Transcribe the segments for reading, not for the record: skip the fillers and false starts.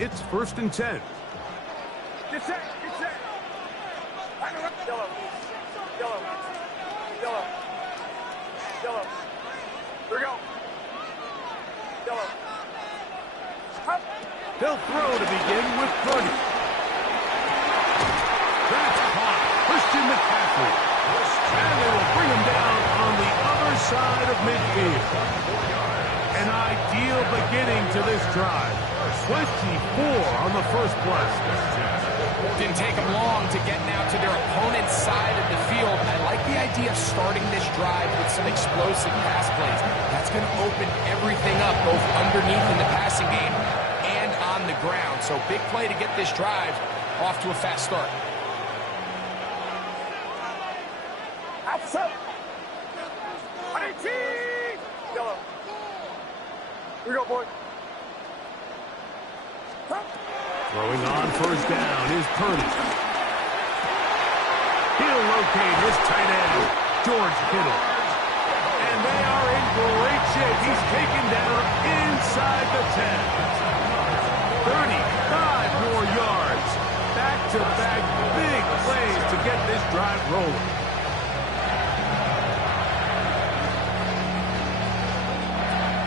It's 1st and 10. Get set. Yellow. Here we go. Yellow. They'll throw to begin with Purdy. That's caught. Christian McCaffrey. And they will bring him down on the other side of midfield. An ideal beginning to this drive. 24 on the first play. Didn't take them long to get now to their opponent's side of the field. I like the idea of starting this drive with some explosive pass plays. That's going to open everything up, both underneath in the passing game and on the ground. So big play to get this drive off to a fast start. Outside. 18. Yellow. Here we go, boy. Throwing on first down is Purdy. He'll locate his tight end, George Kittle. And they are in great shape. He's taken down inside the 10. 35 more yards. Back-to-back big plays to get this drive rolling.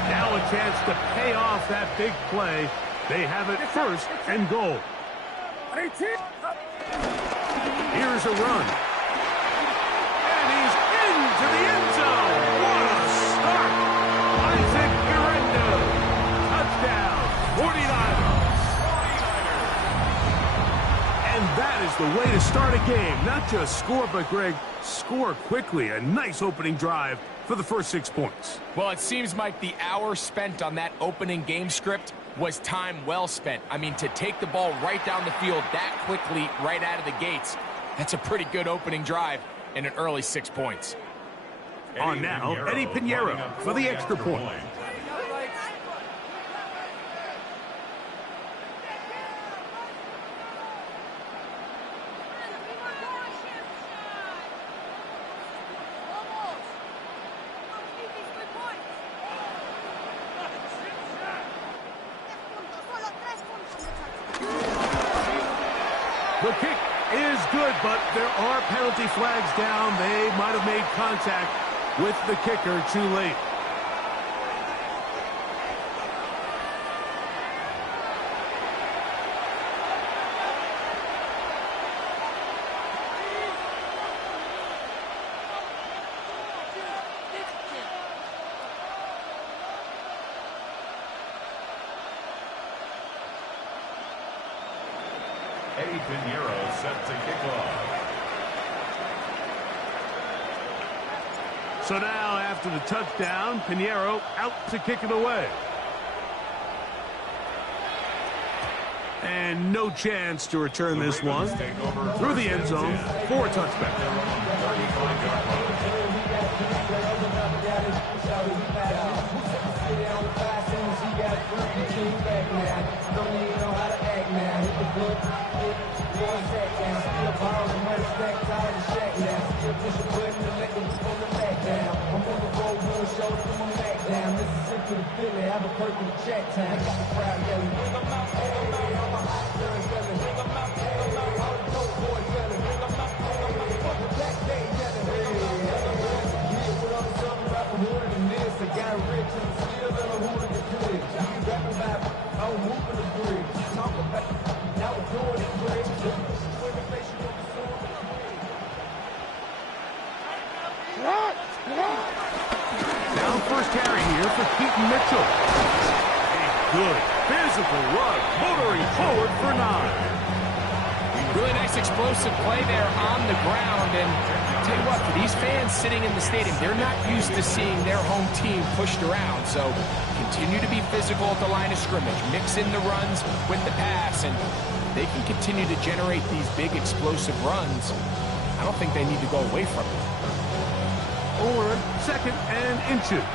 Now a chance to pay off that big play. They have it 1st and goal. 18. Here's a run. And he's into the end zone. What a start. Isaac Guerrero. Touchdown. 49ers. And that is the way to start a game. Not just score, but, Greg, score quickly. A nice opening drive for the first 6 points. Well, it seems like the hour spent on that opening game script was time well spent. I mean, to take the ball right down the field that quickly right out of the gates, that's a pretty good opening drive and an early 6 points. On now, Eddie Pinheiro for the extra point. The kick is good, but there are penalty flags down. They might have made contact with the kicker too late. Eddie Pinheiro set to kick off. So now, after the touchdown, Pinheiro out to kick it away. And no chance to return this one. Through the end zone for a touchback. Down first carry here for Keaton Mitchell. A good physical run, motoring forward for 9. Really nice explosive play there on the ground. And I'll tell you what, for these fans sitting in the stadium, they're not used to seeing their home team pushed around. So continue to be physical at the line of scrimmage. Mix in the runs with the pass, and they can continue to generate these big explosive runs. I don't think they need to go away from it. Or 2nd and inches.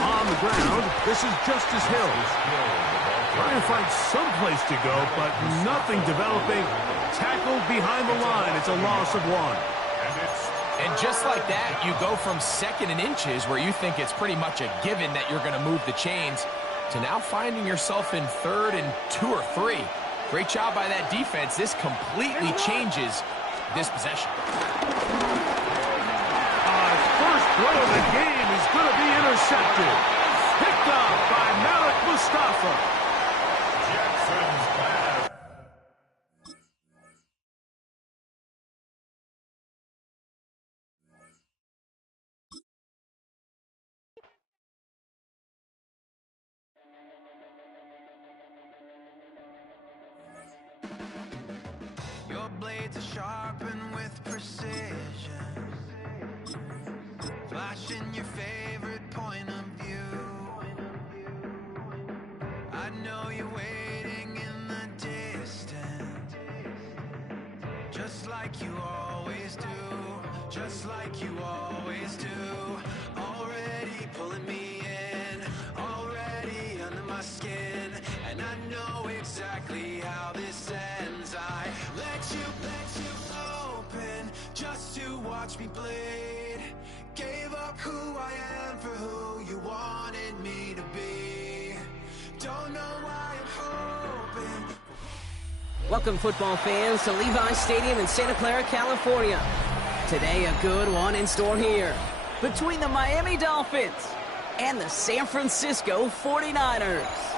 On the ground, this is Justice Hill. Trying to find some place to go, but nothing developing. Tackled behind the line. It's a loss of 1. And just like that, you go from second and inches, where you think it's pretty much a given that you're going to move the chains, to now finding yourself in third and 2 or 3. Great job by that defense. This completely changes this possession. First throw of the game is going to be intercepted. Picked up by Malik Mustafa. Jackson's pass. Your blades are sharpened with precision, flashing your favorite point of view. I know you're waiting in the distance, just like you always do, just like you always do. Already pulling me in, already under my skin, and I know exactly how this ends. I let you open just to watch me bleed. Gave up who I am for who you wanted me to be. Don't know why I'm hoping. Welcome, football fans, to Levi's Stadium in Santa Clara, California. Today, a good one in store here between the Miami Dolphins and the San Francisco 49ers.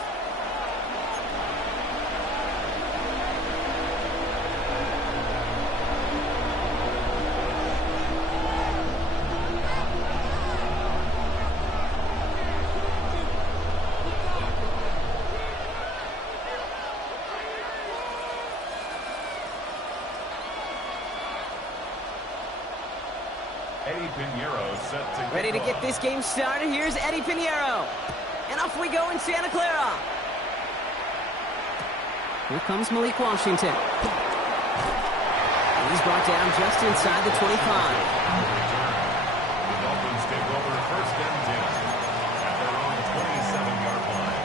Eddie Pinheiro set to Ready to kick get off. this game started. Here's Eddie Pinheiro. And off we go in Santa Clara. Here comes Malik Washington. He's brought down just inside the 25. The Dolphins take over first and 10 at their own 27-yard line.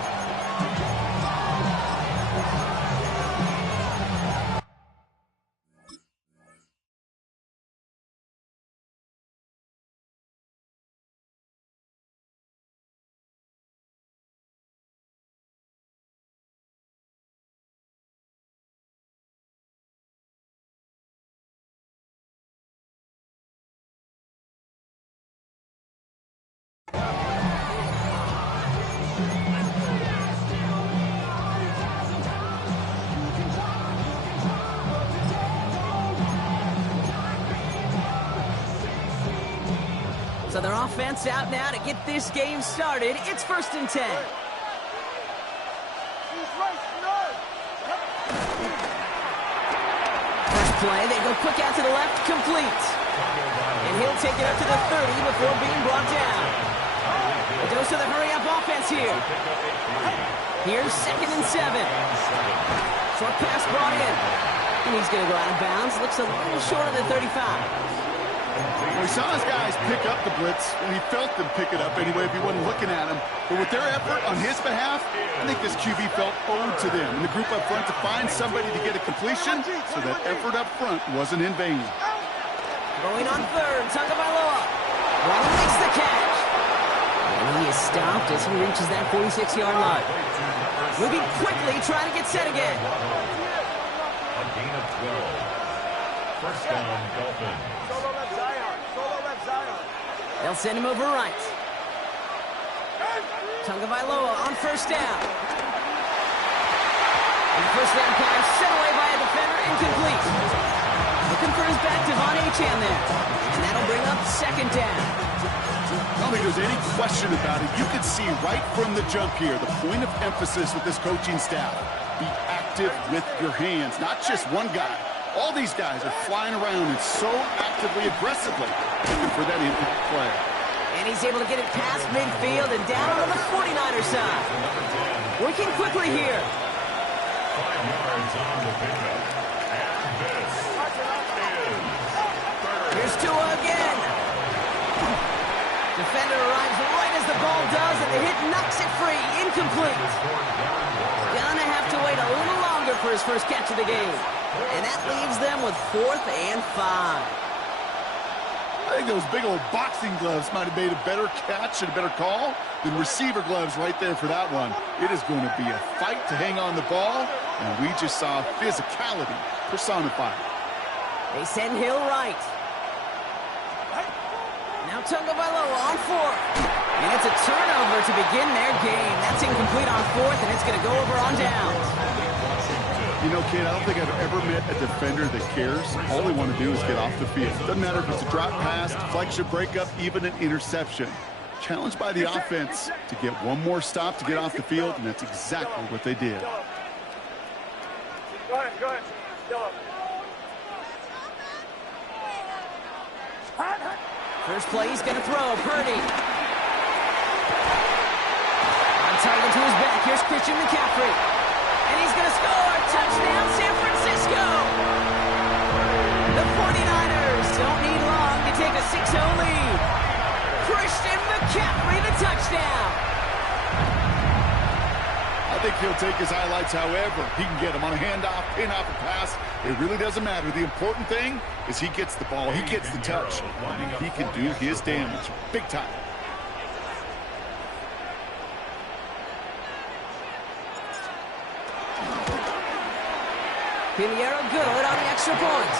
So their offense out now to get this game started. It's first and 10. First play, they go quick out to the left, complete. And he'll take it up to the 30 before being brought down. A dose of the hurry-up offense here. Here's second and 7. Short pass brought in. And he's going to go out of bounds. Looks a little short of the 35. Well, he saw his guys pick up the blitz, and he felt them pick it up anyway if he wasn't looking at him. But with their effort on his behalf, I think this QB felt owed to them and the group up front to find somebody to get a completion, so that effort up front wasn't in vain. Going on third, Tagovailoa. Waddle makes the catch. And he is stopped as he reaches that 46-yard line. Moving quickly, trying to get set again. A gain of 12. First down, Dolphins. Solo left Zion. Solo left Zion. They'll send him over right. Tagovailoa on first down. And the first down pass sent away by a defender, incomplete. Looking for his back, Devon Achane there. And that'll bring up second down. I don't think there's any question about it. You could see right from the jump here, the point of emphasis with this coaching staff. Be active with your hands, not just one guy. All these guys are flying around and so actively, aggressively looking for that impact play. And he's able to get it past midfield and down on the 49er side. Working quickly here. 5 yards on the pickup. And this is Here's Tua again. Defender arrives right as the ball does, and the hit knocks it free. Incomplete. Gonna have to wait a little longer for his first catch of the game. And that leaves them with 4th and 5. I think those big old boxing gloves might have made a better catch and a better call than receiver gloves right there for that one. It is going to be a fight to hang on the ball, and we just saw physicality personified. They send Hill right. Now Tagovailoa on fourth. And it's a turnover to begin their game. That's incomplete on fourth, and it's going to go over on downs. You know, kid, I don't think I've ever met a defender that cares. All they want to do is get off the field. Doesn't matter if it's a drop pass, deflection, breakup, even an interception. Challenged by the offense to get one more stop to get off the field, and that's exactly what they did. Go ahead. First play, he's going to throw. Purdy. On target to his back. Here's Christian McCaffrey. And he's going to score. Touchdown, San Francisco. The 49ers don't need long to take a 6-0 lead. Christian McCaffrey, the touchdown. I think he'll take his highlights however he can get them on a handoff, pin off a pass. It really doesn't matter. The important thing is he gets the ball, he gets the touch, and he can do his damage big time. Pinheiro good on the extra point.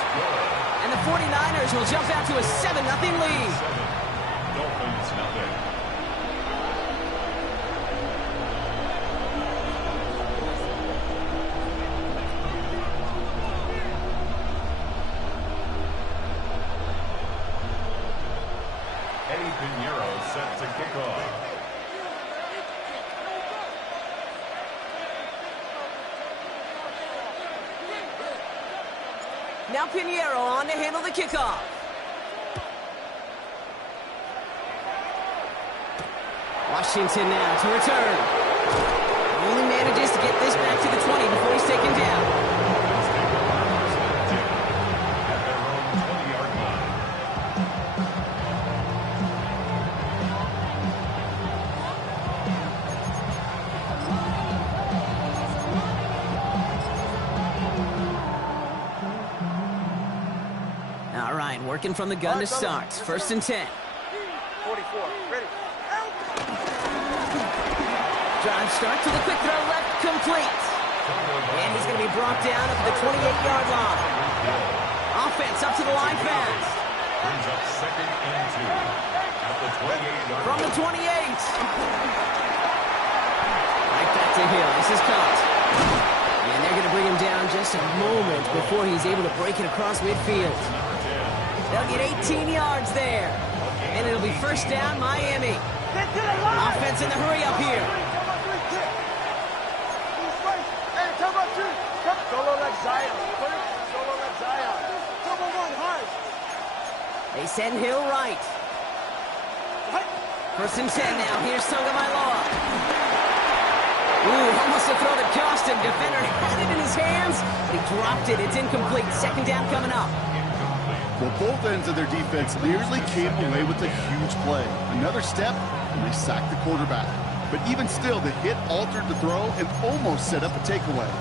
And the 49ers will jump out to a 7-0 lead. Dolphins nothing. Eddie Pinheiro set to kick off. Now Pinheiro on to handle the kickoff. Washington now to return. Only manages to get this back to the 20 before he's taken down. At their own 20-yard line. All right, working from the gun to start. 1st and 10. 44. Ready. Drive start to the quick throw left, complete. And he's going to be brought down at the 28-yard line. Offense up to the line fast. Brings up 2nd and 2 at the 28-yard From line. the 28. Right back to Hill. This is caught. And they're going to bring him down just a moment before he's able to break it across midfield. They'll get 18 yards there. And it'll be 1st down, Miami. Offense in the hurry up here. Solo left Zion. Solo left Zion. Double one, hard. They send Hill right. 1st and 10 now. Here's Tagovailoa. Ooh, almost a throw that cost him. Defender had it in his hands, but he dropped it. It's incomplete. 2nd down coming up. Well, both ends of their defense nearly came away with a huge play. Another step, and they sacked the quarterback. But even still, the hit altered the throw and almost set up a takeaway.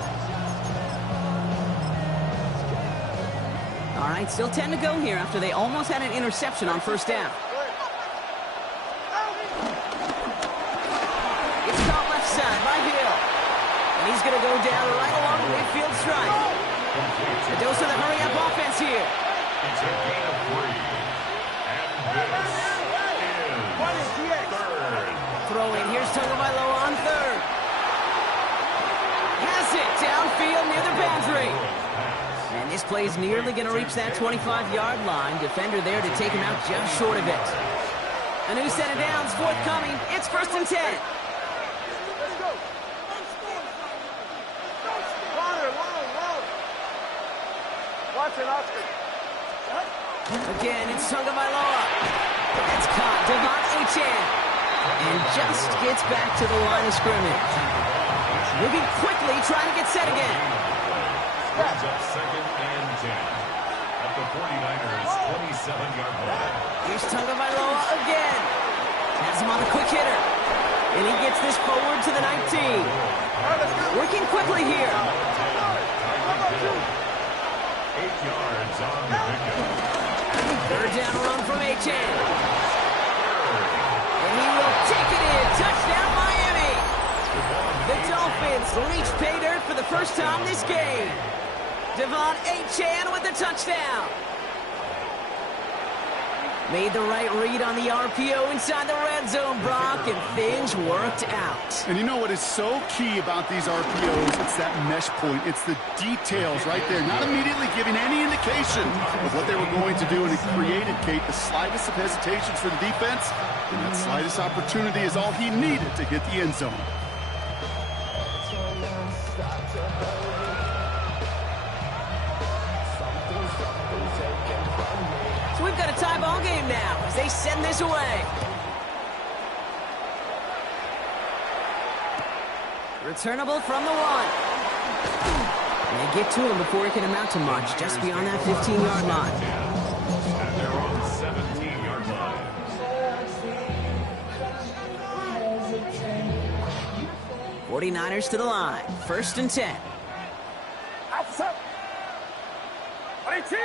All right, still 10 to go here after they almost had an interception on 1st down. It's caught left side by Hill. And he's going to go down right along the midfield stripe. A dose of the hurry-up offense here. It's a gain of 3. And this is 3rd. Throw in. Here's Tagovailoa on 3rd. Has it downfield near the boundary. And this play's nearly going to reach that 25-yard line. Defender there to take him out just short of it. A new set of downs forthcoming. It's 1st and 10. Let's go. Long. Watson, Oscar. Again, it's Tagovailoa. It's caught. Devon Achane. And just gets back to the line of scrimmage. Moving quickly, trying to get set again. Brings up 2nd and 10 at the 49ers 27-yard line. Here's Tagovailoa again. Has him on the quick hitter. And he gets this forward to the 19. Working quickly here. 8 yards on the pickup. Third down run from Achane. And he will take it in. Touchdown, Miami. The Dolphins reach pay dirt for the first time this game. Devon Achane with the touchdown. Made the right read on the RPO inside the red zone, Brock, and things worked out. And you know what is so key about these RPOs? It's that mesh point. It's the details right there. Not immediately giving any indication of what they were going to do, and it created, Kate, the slightest of hesitations for the defense. And that slightest opportunity is all he needed to hit the end zone. So we've got a tie ball game now as they send this away. Returnable from the 1. They get to him before it can amount to much, just beyond that 15-yard line. And they're on the 17-yard line. 49ers to the line. 1st and 10. Outside. 1, 2,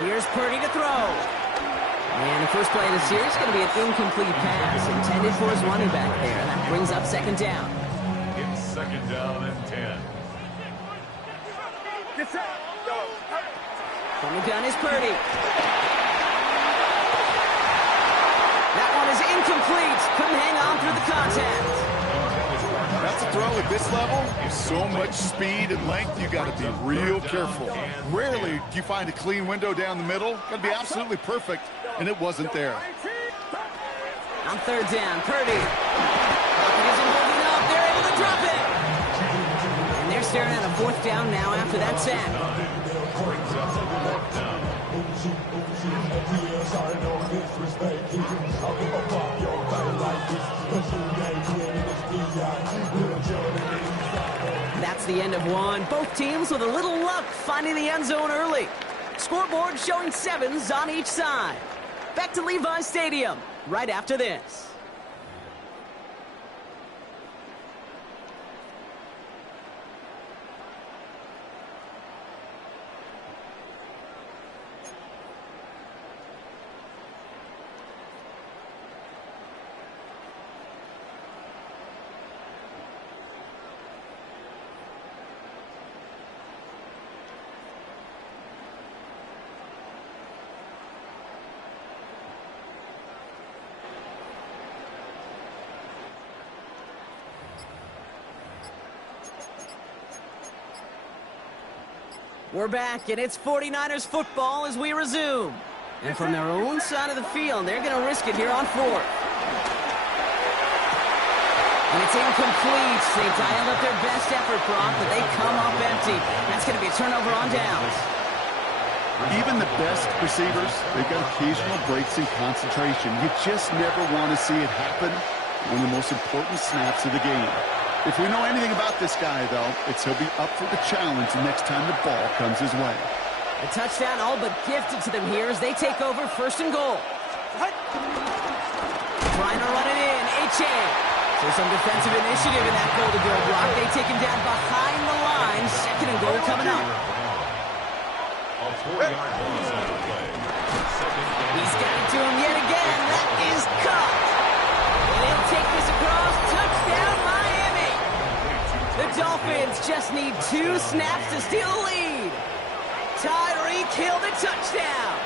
Here's Purdy to throw. And the first play of the series is going to be an incomplete pass intended for his running back there. That brings up 2nd down. It's 2nd down and 10. Get set. Go. From the gun is Purdy. That one is incomplete. Couldn't hang on through the contact. That's a throw at this level. So much speed and length, you got to be real careful. Rarely do you find a clean window down the middle. Got to be absolutely perfect, and it wasn't there. On 3rd down, Purdy. Pocket isn't holding up. They're able to drop it. And they're staring at a 4th down now after that sack. That's the end of one. Both teams with a little luck finding the end zone early. Scoreboard showing 7s on each side. Back to Levi's Stadium right after this. We're back, and it's 49ers football as we resume. And from their own side of the field, they're going to risk it here on 4th. And it's incomplete. They dialed up their best effort, Brock, but they come up empty. That's going to be a turnover on downs. Even the best receivers, they've got occasional breaks in concentration. You just never want to see it happen on the most important snaps of the game. If we know anything about this guy, though, it's he'll be up for the challenge the next time the ball comes his way. A touchdown all but gifted to them here as they take over 1st and goal. Trying to run it in, Achane. So some defensive initiative in that goal to go, Brock. They take him down behind the line. 2nd and goal coming up. A 4-yard loss on the play. He's got it to him yet again. That is caught. And he'll take this across. Touchdown, Miami. The Dolphins just need 2 snaps to steal the lead. Tyreek Hill the touchdown.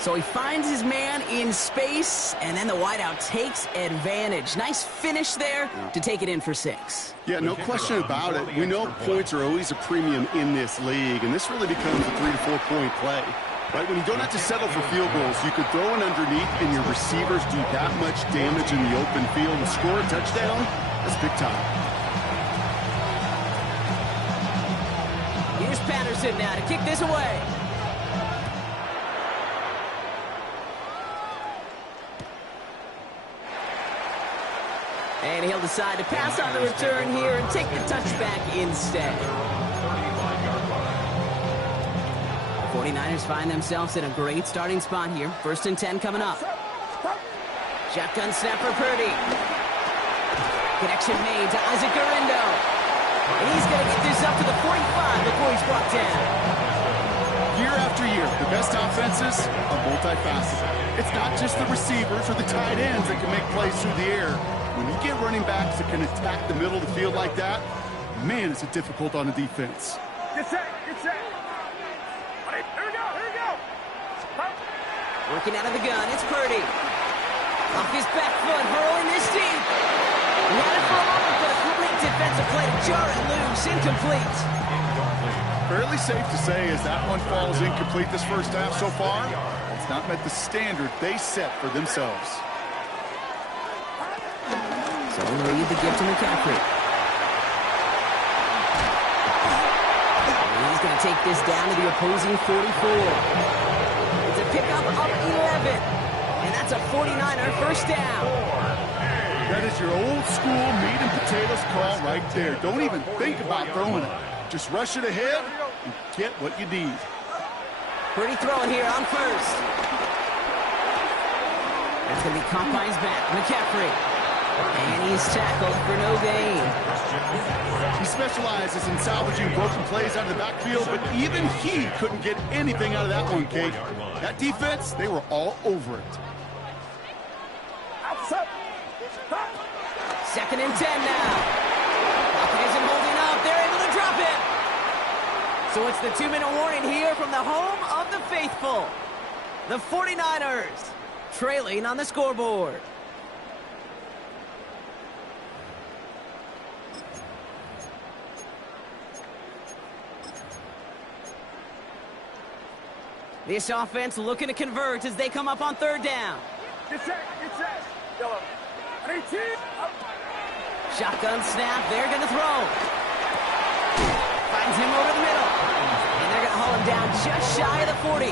So he finds his man in space, and then the wideout takes advantage. Nice finish there to take it in for 6. Yeah, no question about it. We know points are always a premium in this league, and this really becomes a 3 to 4 point play. Right, when you don't have to settle for field goals, you could throw it underneath, and your receivers do that much damage in the open field and score a touchdown. That's big time. Here's Patterson now to kick this away. And he'll decide to pass on the return here and take the touchback instead. 49ers find themselves in a great starting spot here. 1st and 10 coming up. Shotgun snap for Purdy. Connection made to Isaac Guerrero. And he's going to get this up to the 45 before he's brought down. Year after year, the best offenses are multifaceted. It's not just the receivers or the tight ends that can make plays through the air. When you get running backs that can attack the middle of the field like that, man, is it difficult on the defense. Get set, get set. Here we go, here we go. Working out of the gun, it's Purdy. Off his back foot, hurling this deep. He had it for a moment, but a complete defensive play to jar it loose. Incomplete. Fairly safe to say as that one falls incomplete this first half so far, it's not met the standard they set for themselves. So we lead the gift to McCaffrey. And he's going to take this down to the opposing 44. It's a pickup of 11. And that's a 49er first down. That is your old school meat and potatoes call right there. Don't even think about throwing it. Just rush it ahead and get what you need. Purdy throwing here on first. That's going to be caught by his back. McCaffrey. And he's tackled for no gain. He specializes in salvaging broken plays out of the backfield, but even he couldn't get anything out of that one, Kate. That defense, they were all over it. 2nd and 10 now. Clock isn't holding up. They're able to drop it. So it's the 2-minute warning here from the home of the faithful. The 49ers trailing on the scoreboard. This offense looking to convert as they come up on 3rd down. Get set, get set. Yellow. 18. Shotgun snap, they're going to throw. Finds him over the middle. And they're going to haul him down just shy of the 40.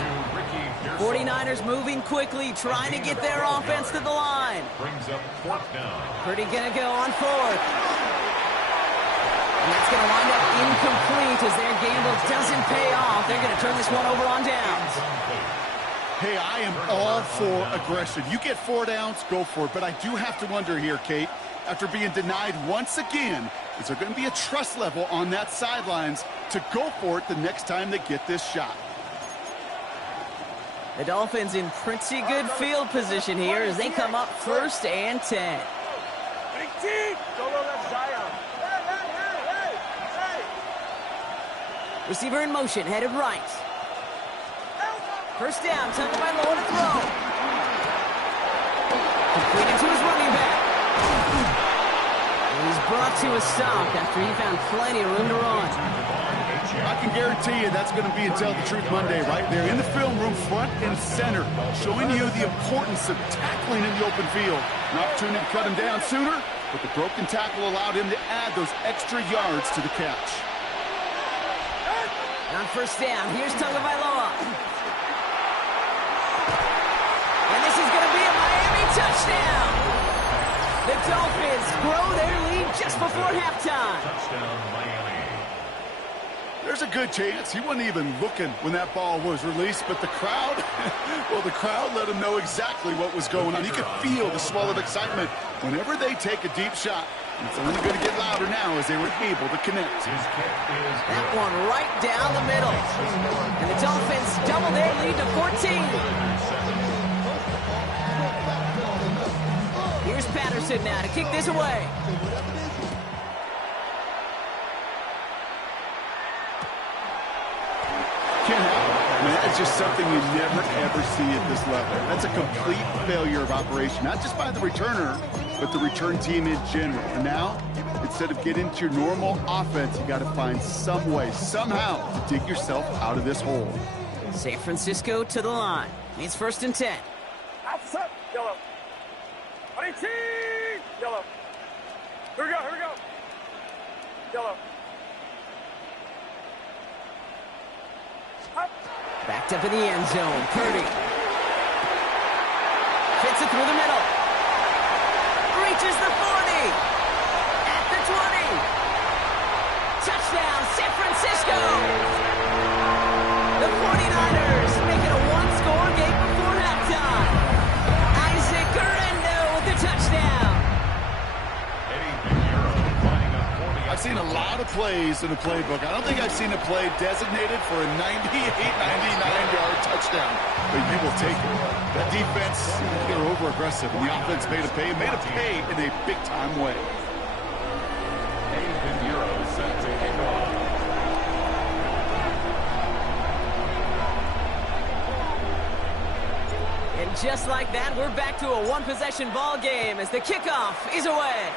49ers moving quickly, trying to get their offense to the line. Brings up 4th down. Purdy going to go on 4th. And that's going to wind up incomplete as their gamble doesn't pay off. They're going to turn this one over on downs. Hey, I am all for aggression. You get 4 downs, go for it. But I do have to wonder here, Kate, after being denied once again, is there going to be a trust level on that sidelines to go for it the next time they get this shot? The Dolphins in pretty good field position here as they come up 1st and 10. 18. Solo left Zion. Hey. Receiver in motion, headed right. First down, Tagovailoa to throw. Completed to his running back. And he's brought to a stop after he found plenty of room to run. I can guarantee you that's going to be a Tell the Truth Monday right there in the film room, front and center, showing you the importance of tackling in the open field. An opportunity to cut him down sooner, but the broken tackle allowed him to add those extra yards to the catch. On first down, here's Tagovailoa. And this is going to be a Miami touchdown. The Dolphins grow their lead just before halftime. Touchdown, Miami. There's a good chance he wasn't even looking when that ball was released, but the crowd, well, the crowd let him know exactly what was going on. You could feel the swell of excitement whenever they take a deep shot. And it's only going to get louder now as they were able to connect. His kick is That one right down the middle. And the Dolphins double their lead to 14. Here's Patterson now to kick this away. That's just something you never, ever see at this level. That's a complete failure of operation, not just by the returner, but the return team in general. And now, instead of getting into your normal offense, you got to find some way, somehow, to dig yourself out of this hole. San Francisco to the line. It's 1st and 10. Outside. Yellow. 18. Yellow. Here we go. Yellow. Backed up in the end zone. Purdy. Fits it through the middle. Reaches the 40. At the 20. Touchdown, San Francisco. The 49ers seen a lot of plays in the playbook. I don't think I've seen a play designated for a 99-yard touchdown, but you will take it. That defense, they're over-aggressive, and the offense made a pay in a big-time way. Set to kick off. And just like that, we're back to a one-possession ball game as the kickoff is away.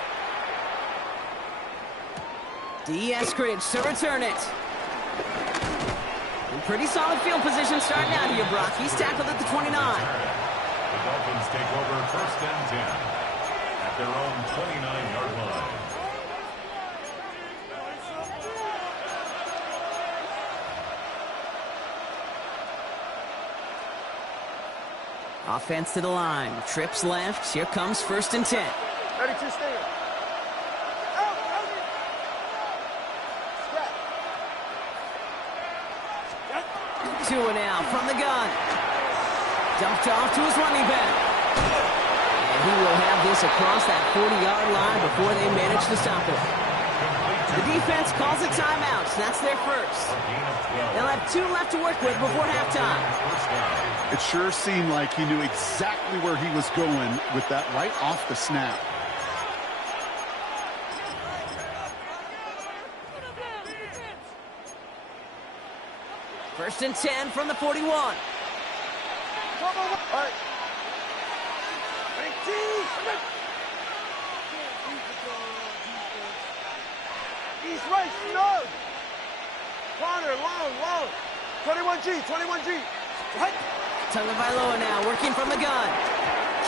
Eskridge to return it. In pretty solid field position starting out here, Brock. He's tackled at the 29. The Dolphins take over 1st and 10 at their own 29-yard line. Offense to the line. Trips left. Here comes 1st and 10. 32 stand. Two and out from the gun. Dumped off to his running back. And he will have this across that 40-yard line before they manage to stop it. The defense calls a timeout. That's their first. They'll have 2 left to work with before halftime. It sure seemed like he knew exactly where he was going with that right off the snap. First and 10 from the 41. All right. East right, snug. Corner, long. 21G. Tagovailoa now working from the gun.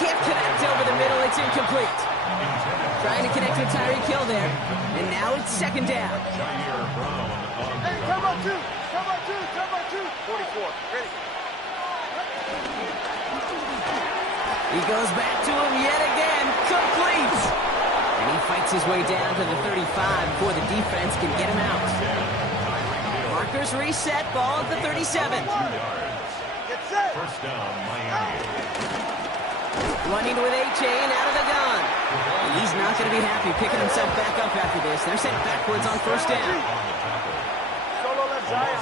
Can't connect over the middle. It's incomplete. Trying to connect with Tyreek Hill there. And now it's 2nd down. Hey, come on, 2. 44. Ready. He goes back to him yet again. Complete. And he fights his way down to the 35 before the defense can get him out. Markers reset. Ball at the 37. Get set. 1st down, Miami. Running with A-Chain out of the gun. And he's not going to be happy picking himself back up after this. They're sent backwards on 1st down. Solo left Zion.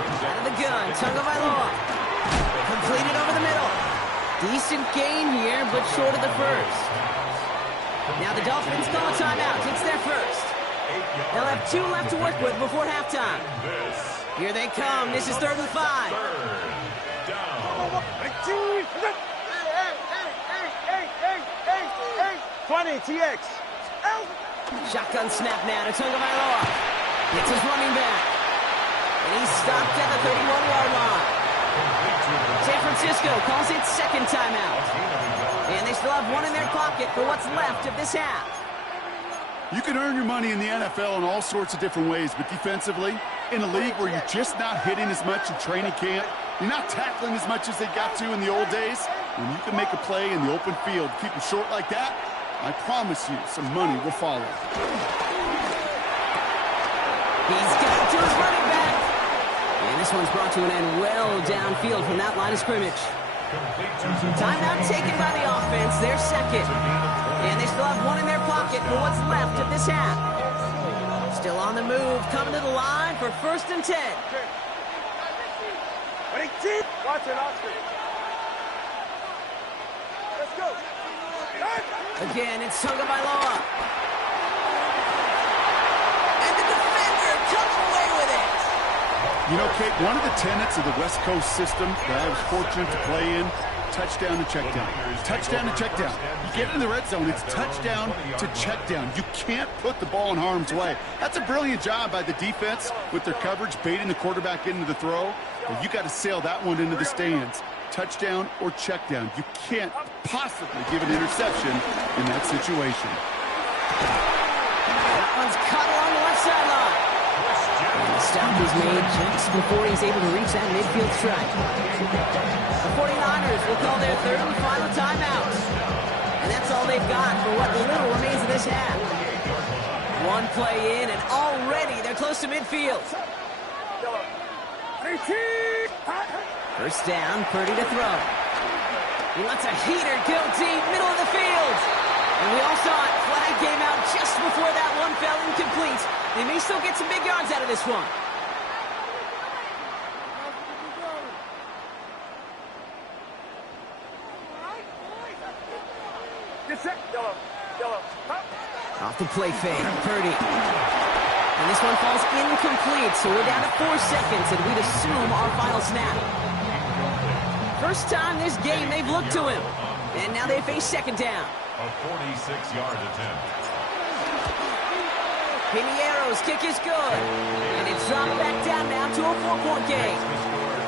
Out of the gun, Tagovailoa. Completed over the middle. Decent gain here, but short of the first. Now the Dolphins call a timeout. It's their first. They'll have 2 left to work with before halftime. Here they come. This is 3rd and 5. 20, TX. Shotgun snap now to Tagovailoa. It's his running back. And he's stopped at the 31-yard line. San Francisco calls it 2nd timeout. And they still have 1 in their pocket for what's left of this half. You can earn your money in the NFL in all sorts of different ways, but defensively, in a league where you're just not hitting as much in training camp, you're not tackling as much as they got to in the old days, when you can make a play in the open field, keep them short like that, I promise you some money will follow. He's got it to his running back. And this one's brought to an end well downfield from that line of scrimmage. Timeout taken by the offense. They're second. And they still have 1 in their pocket for what's left of this half. Still on the move, coming to the line for 1st and 10. Watch it, Oscar. Let's go. Again, it's Tagovailoa. And the defender comes away with it. You know, Kate, one of the tenets of the West Coast system that I was fortunate to play in, touchdown to check down. Touchdown to check down. You get in the red zone, it's touchdown to check down. You can't put the ball in harm's way. That's a brilliant job by the defense with their coverage, baiting the quarterback into the throw. But you got to sail that one into the stands. Touchdown or check down. You can't possibly give an interception in that situation. That one's caught along the left sideline. And the stop is made just before he's able to reach that midfield strike. The 49ers will call their 3rd and final timeout. And that's all they've got for what little remains of this half. 1 play in, and already they're close to midfield. 1st down, Purdy to throw. He lets a heater go deep, middle of the field. And we all saw it. Flag came out just before that one fell incomplete. They may still get some big yards out of this one. Off the play fake, Purdy. And this one falls incomplete, so we're down to 4 seconds, and we'd assume our final snap. First time this game they've looked to him. And now they face second down. A 46-yard attempt. Piniero's kick is good. And it's dropped back down now to a 4-point game.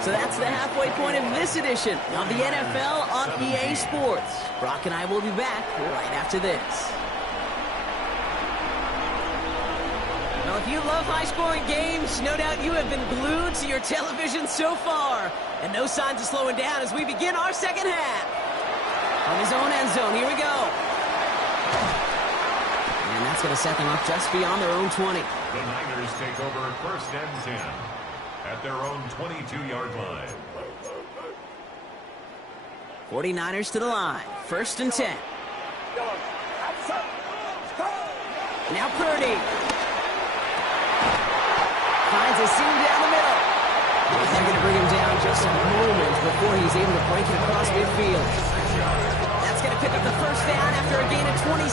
So that's the halfway point of this edition of the NFL on EA Sports. Brock and I will be back right after this. Well, if you love high-scoring games, no doubt you have been glued to your television so far. And no signs of slowing down as we begin our second half. On his own end zone, here we go. And that's going to set them up just beyond their own 20. The Niners take over first and 10 at their own 22-yard line. 49ers to the line. First and 10. Now Purdy. Finds a seam down the middle. They're going to bring him down just a moment before he's able to break it across midfield. That's going to pick up the first down after a gain of 26.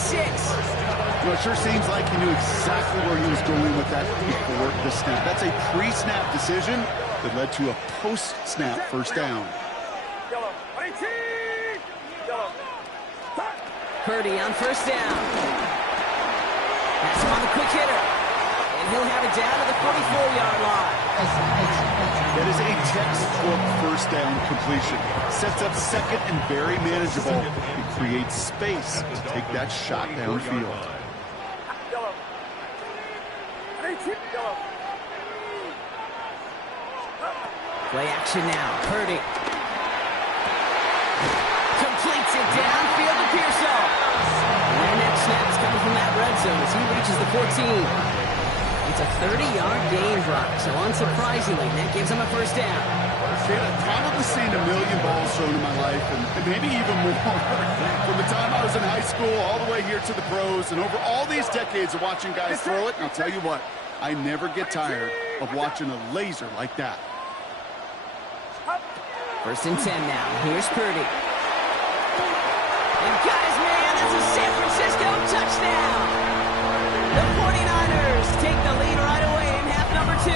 Well, it sure seems like he knew exactly where he was going with that before the snap. That's a pre-snap decision that led to a post-snap first down. Purdy on first down. That's him on the quick hitter. And he'll have it down to the 44-yard line. That is a textbook first down completion. Sets up second and very manageable. It creates space to take that shot downfield. Play action now. Purdy completes it downfield to Pearsall. And their next snap is coming from that red zone as he reaches the 14. It's a 30-yard gain, Brock, so unsurprisingly, that gives him a first down. I've probably seen a million balls thrown in my life, and maybe even more. From the time I was in high school all the way here to the pros, and over all these decades of watching guys throw it, and I'll tell you what, I never get tired of watching a laser like that. First and 10 now. Here's Purdy. And got his man. That's a San Francisco touchdown. The 49ers take the lead right away in half number 2.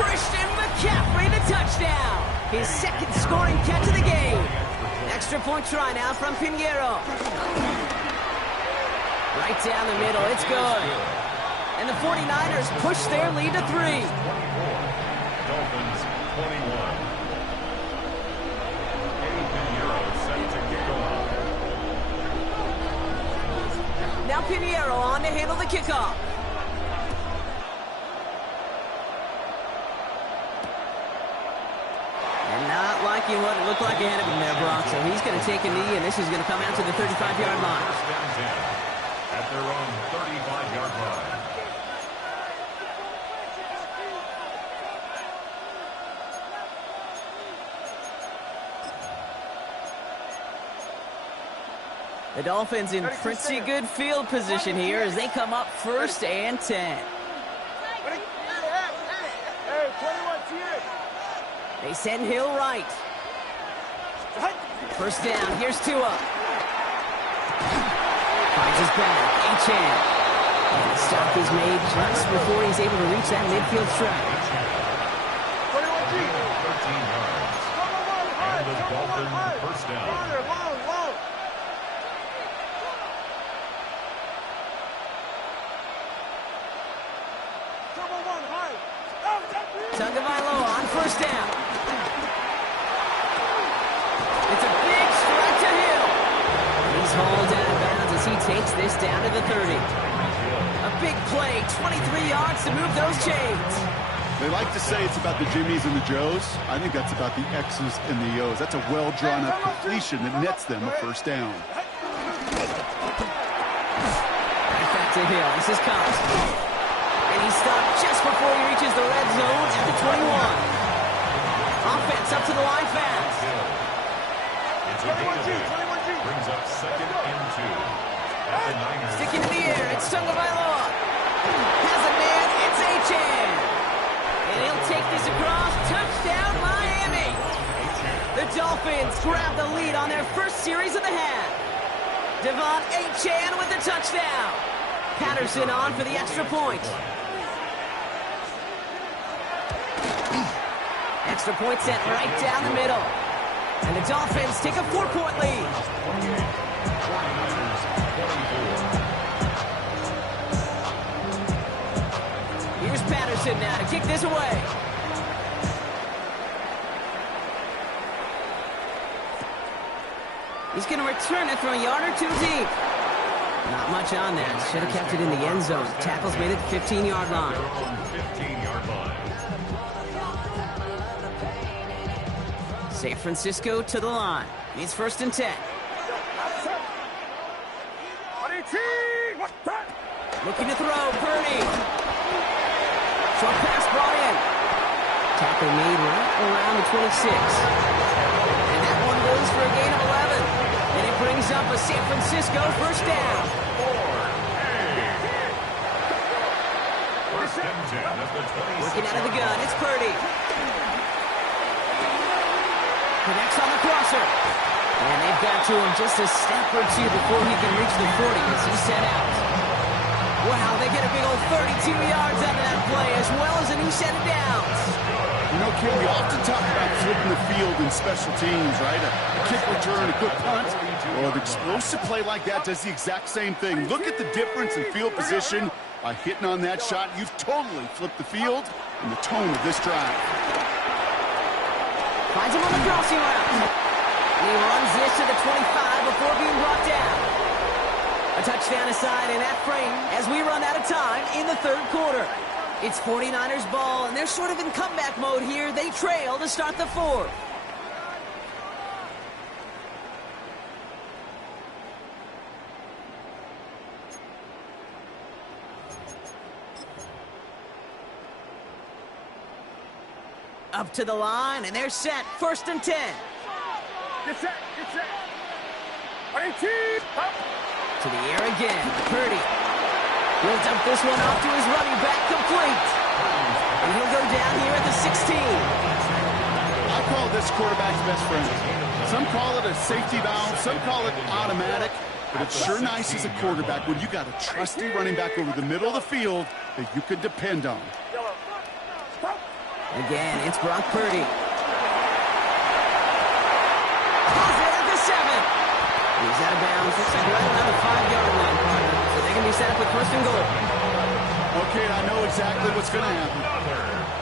Christian McCaffrey, the touchdown. His second scoring catch of the game. Extra point try now from Piñeiro. Right down the middle. It's good. And the 49ers push their lead to 3. Dolphins 21. Now Piñeiro on to handle the kickoff. And not liking what it looked like ahead of him there, Brock. So he's going to take a knee, and this is going to come out to the 35-yard line. First down 10 at their own 35-yard line. The Dolphins in pretty good field position here as they come up first and 10. They send Hill right. First down, here's Tua. Finds his back, Achane. And the stop is made just before he's able to reach that midfield strike. 13 yards. And the Dolphins first down. Tagovailoa on first down. It's a big strike to Hill. He's hauled out of bounds as he takes this down to the 30. A big play, 23 yards to move those chains. They like to say it's about the Jimmies and the Joes. I think that's about the X's and the O's. That's a well-drawn-up completion that nets them a first down. Right back to Hill. This is Cox. And he's stopped just before he reaches the red zone at the 21. Offense up to the line fast. It's a gain. Brings up second and 2. At the Niners. Sticking to the air. It's Tagovailoa. Has a Dolphins grab the lead on their first series of the half. Devon Achane with the touchdown. Patterson on for the extra point. Extra point sent right down the middle. And the Dolphins take a 4-point lead. Here's Patterson now to kick this away. He's going to return it from a yard or two deep. Not much on that. Should have kept it in the end zone. Tackles made it 15-yard line. 15-yard line. San Francisco to the line. It's 1st and 10. Looking to throw, Purdy. Short pass brought in. Tackle made right around the 26. And that one goes for a gain of 11. And it brings up a San Francisco first down. First and 10 at the 26. Looking out of the gun, it's Purdy. Connects on the crosser. And they've got to him just a step or two before he can reach the 40 as he set out. Wow, they get a big old 32 yards out of that play as well as a new set of downs. You know, Kim, we often talk about flipping the field in special teams, right? A kick return, a good punt. Well, an explosive play like that does the exact same thing. Look at the difference in field position. By hitting on that shot, you've totally flipped the field and the tone of this drive. Finds him on the crossing route. He runs this to the 25 before being brought down. A touchdown aside in that frame as we run out of time in the 3rd quarter. It's 49ers ball, and they're sort of in comeback mode here. They trail to start the 4th. Up to the line, and they're set. 1st and 10. Get set, get set. 18, up. To the air again. Purdy. He'll dump this one off to his running back, complete. And he'll go down here at the 16. I call this quarterback's best friend. Some call it a safety valve, some call it automatic, but it's sure nice as a quarterback when you got a trusty running back over the middle of the field that you can depend on. Again, it's Brock Purdy. He's in at the 7. He's out of bounds. Looks like right around the 5-yard line, partner. So they can be set up with 1st and goal. Okay, I know exactly what's going to happen.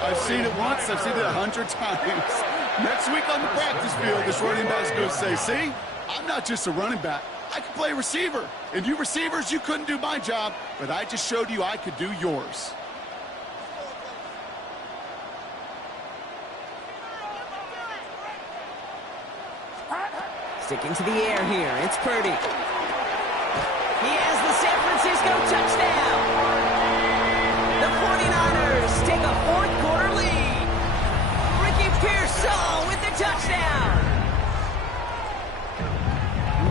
I've seen it once. I've seen it 100 times. Next week on the practice field, this running back's going to say, see, I'm not just a running back. I can play receiver. And you receivers, you couldn't do my job, but I just showed you I could do yours. Sticking to the air here, it's Purdy. He has the San Francisco touchdown. The 49ers take a 4th quarter lead. Ricky Pearsall with the touchdown.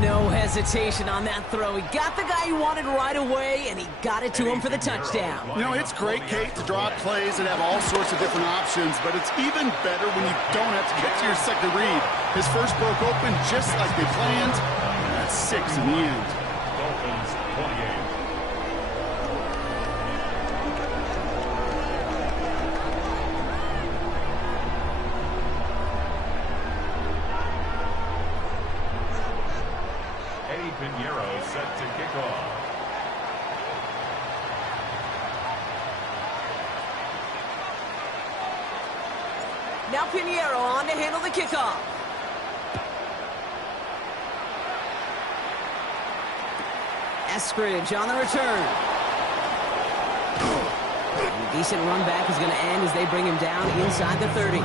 No hesitation on that throw. He got the guy he wanted right away, and he got it to him for the touchdown. You know, it's great, Kate, to draw up plays and have all sorts of different options, but it's even better when you don't have to get to your second read. His first broke open just like they planned, and that's 6 in the end. Dolphins 28. Pinheiro set to kick off. Now Pinheiro on to handle the kickoff. Eskridge on the return. A decent run back is going to end as they bring him down inside the 30.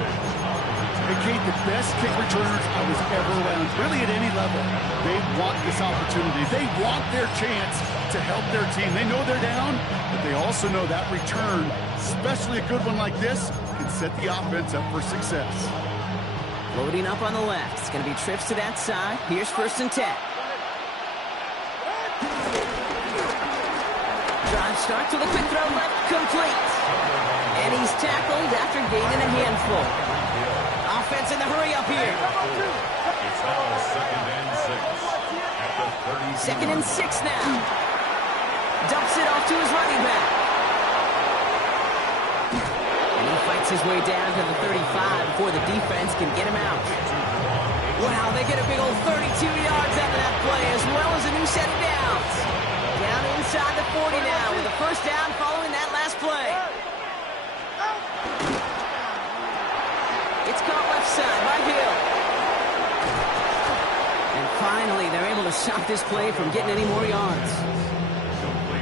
Hey, Kate, the best kick returners I was ever around, really at any level. They want this opportunity. They want their chance to help their team. They know they're down, but they also know that return, especially a good one like this, can set the offense up for success. Loading up on the left. It's going to be trips to that side. Here's 1st and 10. Drive starts with a quick throw left, complete. And he's tackled after gaining a handful. Offense in the hurry up here. Now second and 6 at the 30. Second and 6 now. Dumps it off to his running back. And he fights his way down to the 35 before the defense can get him out. Wow, they get a big old 32 yards out of that play, as well as a new set of downs. Down inside the 40 now with a first down following that last play. It's caught left side by Hill. And finally, they're able to stop this play from getting any more yards.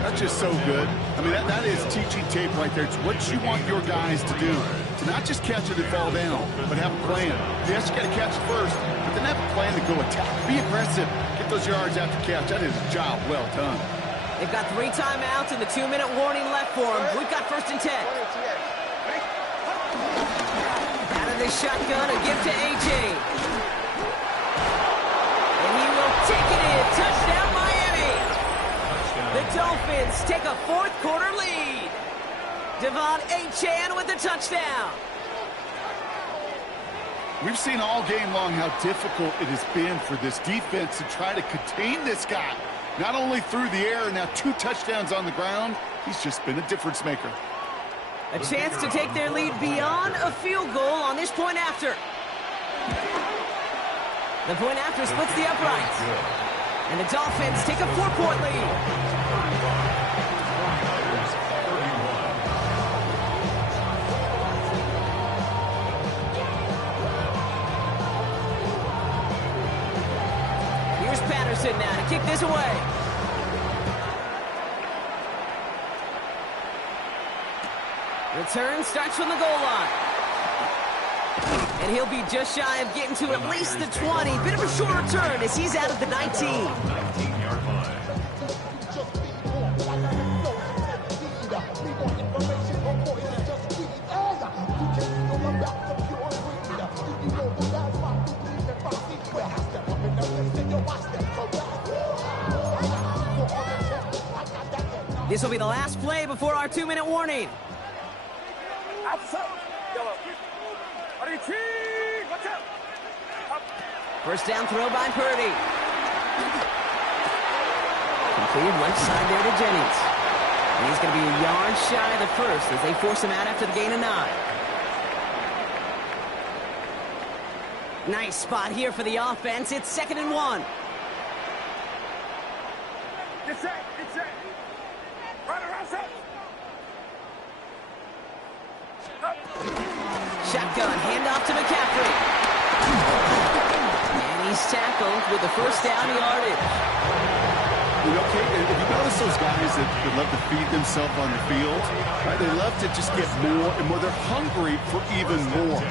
That's just so good. I mean, that is teaching tape right there. It's what you want your guys to do. To not just catch it and fall down, but have a plan. Yes, you got to catch it first, but then have a plan to go attack. Be aggressive. Get those yards after catch. That is a job well done. They've got 3 timeouts and the 2-minute warning left for them. We've got first and 10. Out of this shotgun, a gift to A.J. And he will take it in. Touchdown, Miami. The Dolphins take a fourth-quarter lead. Devon Achane with the touchdown. We've seen all game long how difficult it has been for this defense to try to contain this guy. Not only through the air, now 2 touchdowns on the ground. He's just been a difference maker. A chance to take their lead beyond a field goal on this point after. The point after splits the uprights. And the Dolphins take a 4-point lead. Patterson now to kick this away. Return starts from the goal line. And he'll be just shy of getting to at least the 20. Bit of a short return as he's out of the 19. 19-yard line. This will be the last play before our 2-minute warning. First down throw by Purdy. Completed left side there to Jennings. And he's going to be a yard shy of the first as they force him out after the gain of 9. Nice spot here for the offense. It's 2nd and 1. Get set, get set. Shotgun, handoff to McCaffrey. And he's tackled with the first down yardage. You know, Kate, if you notice those guys that love to feed themselves on the field, right? They love to just get more and more. They're hungry for even more.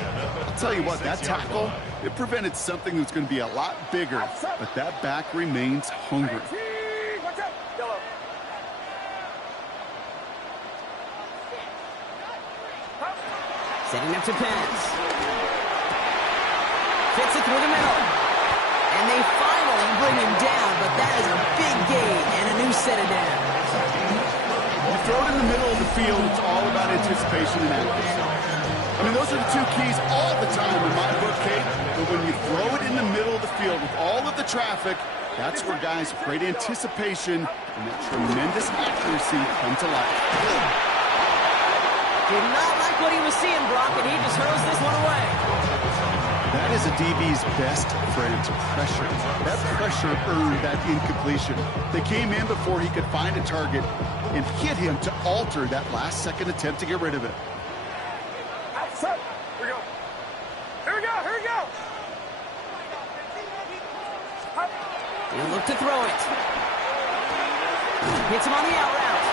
I'll tell you what, that tackle, it prevented something that's going to be a lot bigger, but that back remains hungry. Setting up to pass. Fits it through the middle. And they finally bring him down, but that is a big gain and a new set of downs. You throw it in the middle of the field, it's all about anticipation and accuracy. I mean, those are the 2 keys all the time in my book, Kate. But when you throw it in the middle of the field with all of the traffic, that's where guys with great anticipation and that tremendous accuracy come to life. Did not like what he was seeing, Brock, and he just hurls this one away. That is a DB's best friend, pressure. That pressure earned that incompletion. They came in before he could find a target and hit him to alter that last-second attempt to get rid of it. Outside. Here we go. Here we go. Here we go. He'll look to throw it. Hits him on the out route.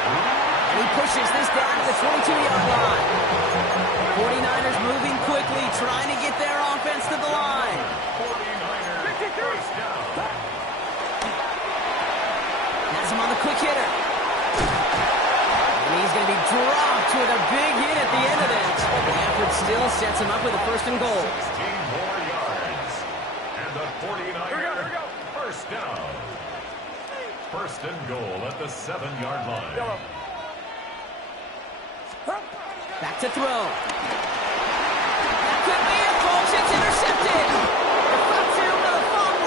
And he pushes this down to the 22-yard line. 49ers moving quickly, trying to get their offense to the line. 49ers first down. Has him on the quick hitter. And he's going to be dropped with a big hit at the end of that. The effort still sets him up with a first and goal. 16 more yards. And the 49ers first down. First and goal at the 7-yard line. Back to throw. That could be it, folks. It's intercepted. The front two with a fumble.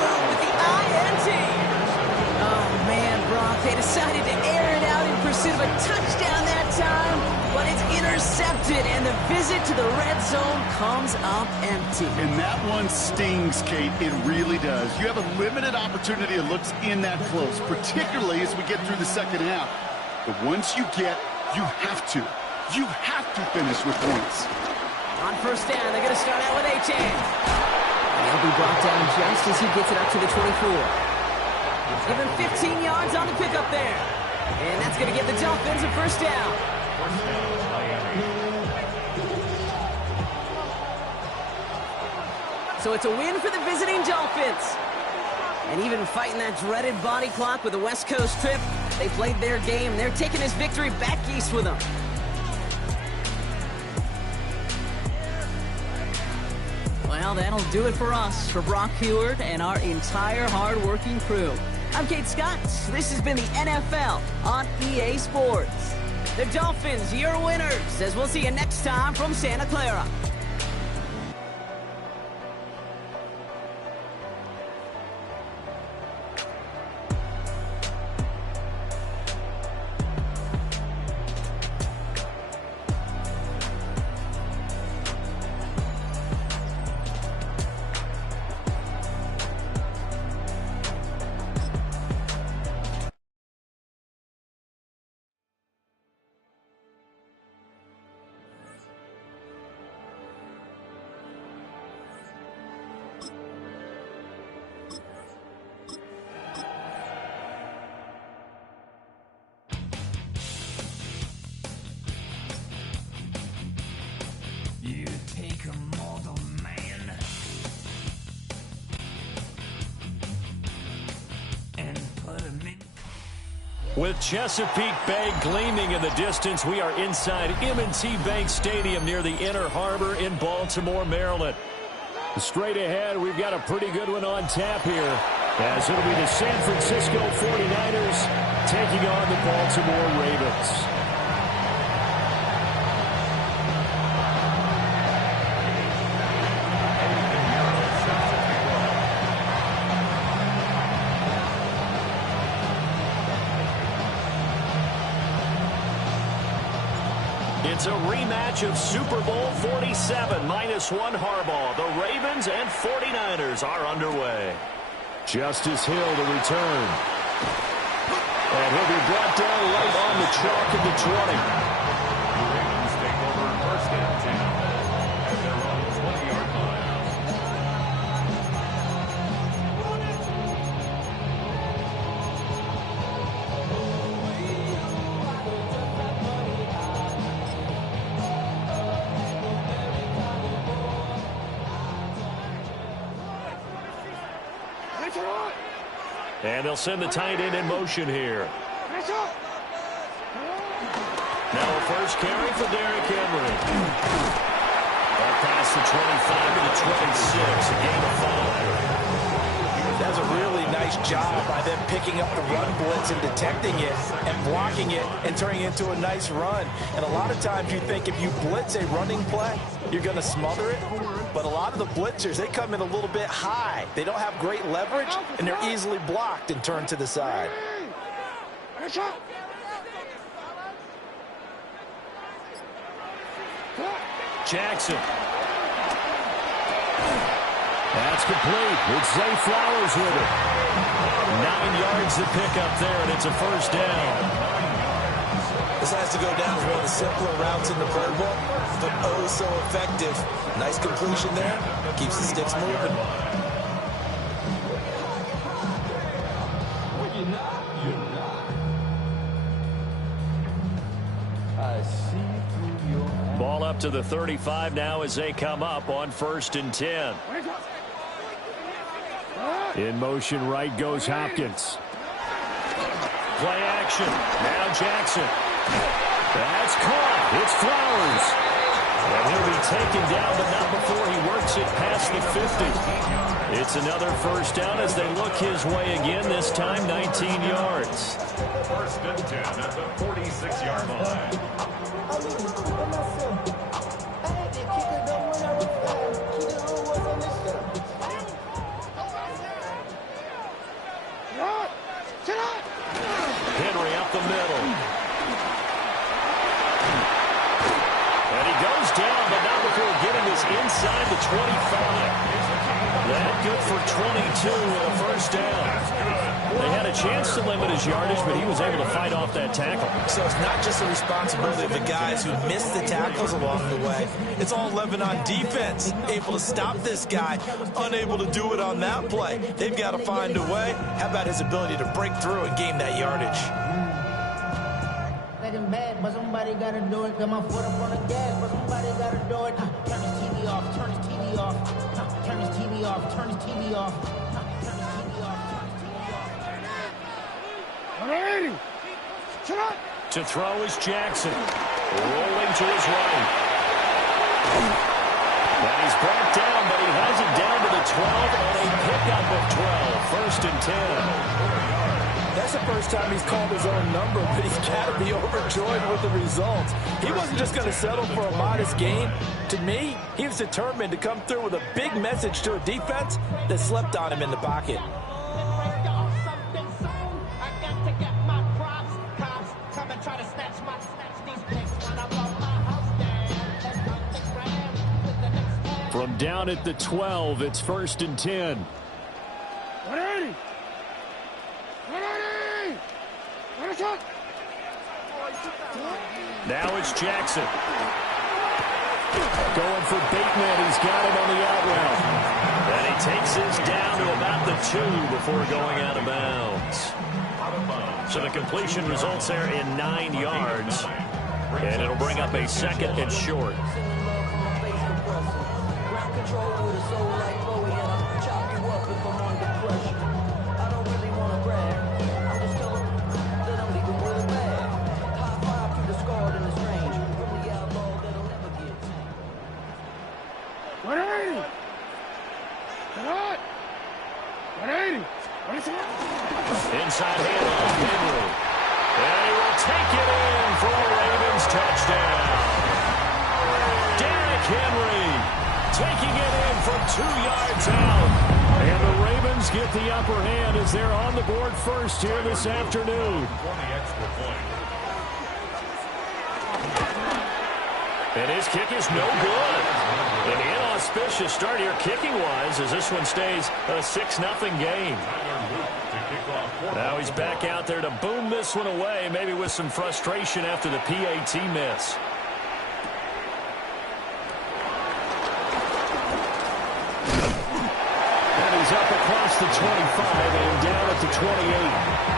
They decided to air it out in pursuit of a touchdown that time, but it's intercepted, and the visit to the red zone comes up empty. And that one stings, Kate. It really does. You have a limited opportunity that looks in that close, particularly as we get through the second half. But once you get, you have to finish with points. On first down, they're going to start out with Achane. And he'll be brought down just as he gets it up to the 24. Give him 15 yards on the pickup there. And that's going to give the Dolphins a first down. So it's a win for the visiting Dolphins. And even fighting that dreaded body clock with a West Coast trip, they played their game. They're taking this victory back east with them. Well, that'll do it for us, for Brock Heward and our entire hard-working crew. I'm Kate Scott. This has been the NFL on EA Sports. The Dolphins, your winners, as we'll see you next time from Santa Clara. You take a mortal man and put him in. With Chesapeake Bay gleaming in the distance, we are inside M&T Bank Stadium near the Inner Harbor in Baltimore, Maryland. Straight ahead, we've got a pretty good one on tap here, as it'll be the San Francisco 49ers taking on the Baltimore Ravens. It's a rematch of Super Bowl 47, -1 Harbaugh. The Ravens and 49ers are underway. Justice Hill to return. And he'll be brought down right on the chalk of the 20. The Ravens take over first and 10 at their own 20-yard line. And they'll send the tight end in motion here. Now a first carry for Derrick Henry. Up past the 25 to the 26, a gain of 5. That's a really nice job by them picking up the run blitz and detecting it and blocking it and turning it into a nice run. And a lot of times you think if you blitz a running play, you're going to smother it. But a lot of the blitzers, they come in a little bit high. They don't have great leverage, and they're easily blocked and turned to the side. Jackson. That's complete. It's Zay Flowers with it. 9 yards to pick up there, and it's a first down. This has to go down as one of the simpler routes in the playbook, but oh so effective. Nice completion there. Keeps the sticks moving. Ball up to the 35 now as they come up on first and 10. In motion right goes Hopkins. Play action. Now Jackson. That's caught. It's Flowers. And he'll be taken down, but not before he works it past the 50. It's another first down as they look his way again, this time 19 yards. First and 10 at the 46-yard line. down, but not before getting this inside the 25. That good for 22 and a first down. They had a chance to limit his yardage, but he was able to fight off that tackle. So it's not just the responsibility of the guys who missed the tackles along the way. It's all 11 on defense, able to stop this guy, unable to do it on that play. They've got to find a way. How about his ability to break through and gain that yardage? Letting bad, but somebody gotta do it. Got my foot up on the gas, but somebody gotta do it. Turn his TV off, turn his TV off. Turn his TV off, turn his TV off. Turn his TV off, turn his TV off. To throw is Jackson. Rolling to his right. And he's brought down, but he has it down to the 12 on a pickup of 12. First and 10. That's the first time he's called his own number, but he's got to be overjoyed with the results. He wasn't just going to settle for a modest gain. To me, he was determined to come through with a big message to a defense that slept on him in the pocket. From down at the 12, it's first and 10. 180! 180! Now it's Jackson. Going for Bateman. He's got him on the out route. And he takes this down to about the 2 before going out of bounds. So the completion results there in 9 yards. And it'll bring up a second and short. Inside handoff, Henry. And he will take it in for a Ravens touchdown. Derrick Henry taking it in from 2 yards out. And the Ravens get the upper hand as they're on the board first here this afternoon. And his kick is no good. An inauspicious start here kicking-wise as this one stays a 6-0 game. Now he's back out there to boom this one away, maybe with some frustration after the PAT miss. And he's up across the 25 and down at the 28.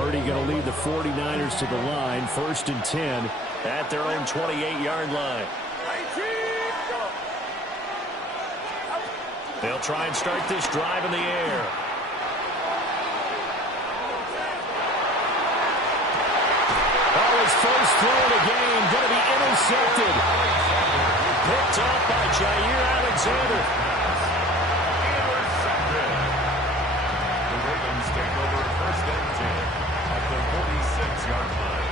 Purdy going to lead the 49ers to the line, first and 10 at their own 28-yard line. They'll try and start this drive in the air. Oh, his first throw of the game going to be intercepted. Picked up by Jair Alexander. Intercepted. The Ravens take over first and 10 at the 46-yard line.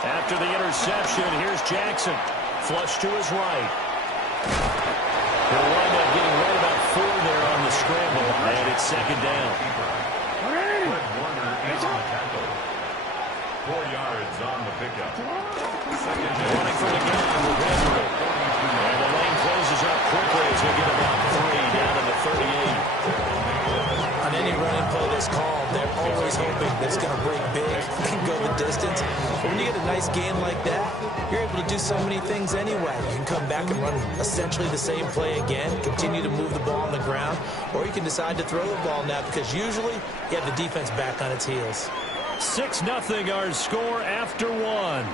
After the interception, here's Jackson. Flush to his right. He'll wind up getting right about 4 there on the scramble, and it's second down. Fred Warner is on the tackle. 4 yards on the pickup. Second down. Running for the gun with Henry. And the lane closes up quickly as we get about 3 down to the 38. On any running play that's called, they're always hoping that it's going to break big and go the distance. But when you get a nice game like that, you're able to do so many things anyway. You can come back and run essentially the same play again, continue to move the ball on the ground, or you can decide to throw the ball now because usually you have the defense back on its heels. 6-0 our score after 1.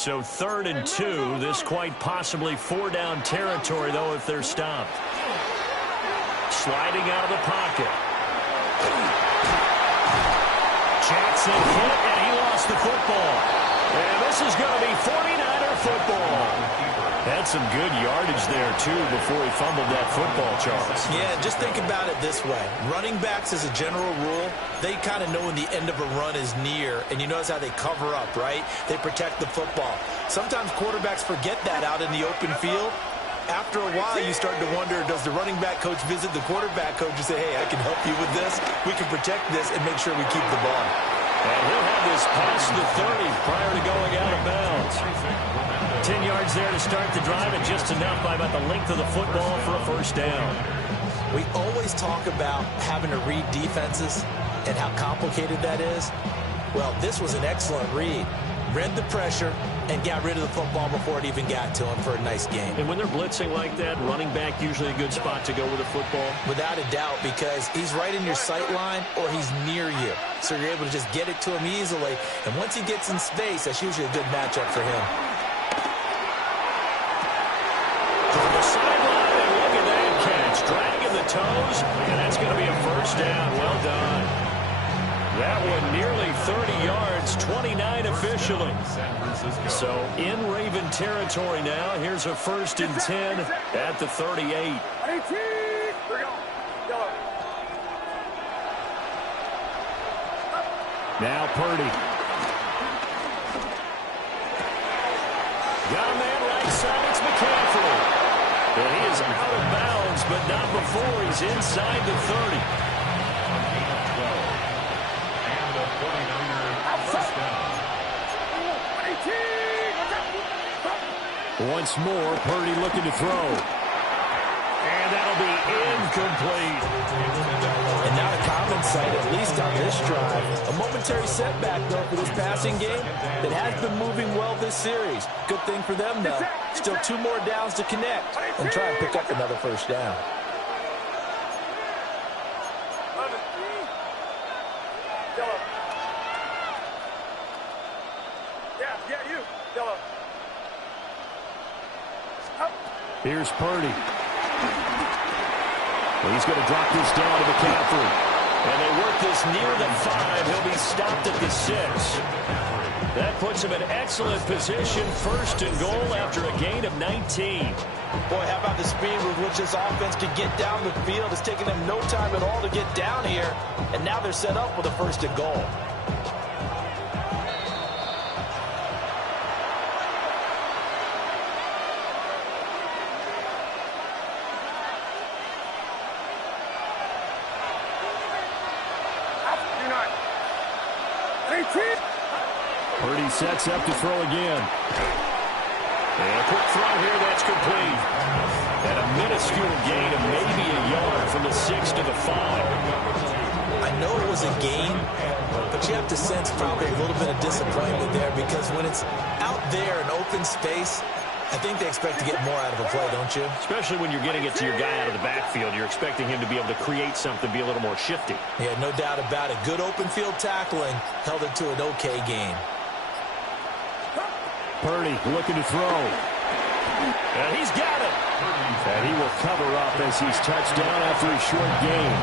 So 3rd and 2. This quite possibly 4-down territory, though, if they're stopped. Sliding out of the pocket. Jackson hit, and he lost the football. And this is going to be 49er football. Had some good yardage there, too, before he fumbled that football, Charles. Yeah, just think about it this way. Running backs, as a general rule, they kind of know when the end of a run is near, and you notice how they cover up, right? They protect the football. Sometimes quarterbacks forget that out in the open field. After a while, you start to wonder, does the running back coach visit the quarterback coach and say, hey, I can help you with this, we can protect this, and make sure we keep the ball. And he'll have this past the 30 prior to going out of bounds. 10 yards there to start the drive, and just enough by about the length of the football for a first down. We always talk about having to read defenses and how complicated that is. Well, this was an excellent read. Read the pressure and got rid of the football before it even got to him for a nice game. And when they're blitzing like that, running back usually a good spot to go with a football? Without a doubt, because he's right in your sight line or he's near you. So you're able to just get it to him easily. And once he gets in space, that's usually a good matchup for him. From the sideline, and look at that catch. Dragging the toes, and that's going to be a first down. Well done. That one nearly 30 yards, 29 officially. So in Raven territory now. Here's a 1st and 10 at the 38. Now Purdy. Got a man right side. It's McCaffrey. And he is out of bounds, but not before he's inside the 30. Once more, Purdy looking to throw. And that'll be incomplete. And not a common sight, at least on this drive. A momentary setback, though, for this passing game that has been moving well this series. Good thing for them, though. Still 2 more downs to connect and try and pick up another first down. Here's Purdy. He's going to drop this down to McCaffrey. And they work this near the 5. He'll be stopped at the 6. That puts him in excellent position. 1st and goal after a gain of 19. Boy, how about the speed with which this offense could get down the field? It's taken them no time at all to get down here. And now they're set up with a 1st and goal. Purdy sets up to throw again. And a quick throw here, that's complete. And a minuscule gain of maybe a yard from the 6 to the 5. I know it was a gain, but you have to sense probably a little bit of disappointment there because when it's out there in open space, I think they expect to get more out of a play, don't you? Especially when you're getting it to your guy out of the backfield. You're expecting him to be able to create something, be a little more shifty. Yeah, no doubt about it. Good open field tackling held it to an okay game. Purdy looking to throw. And he's got it. And he will cover up as he's touched down after a short gain.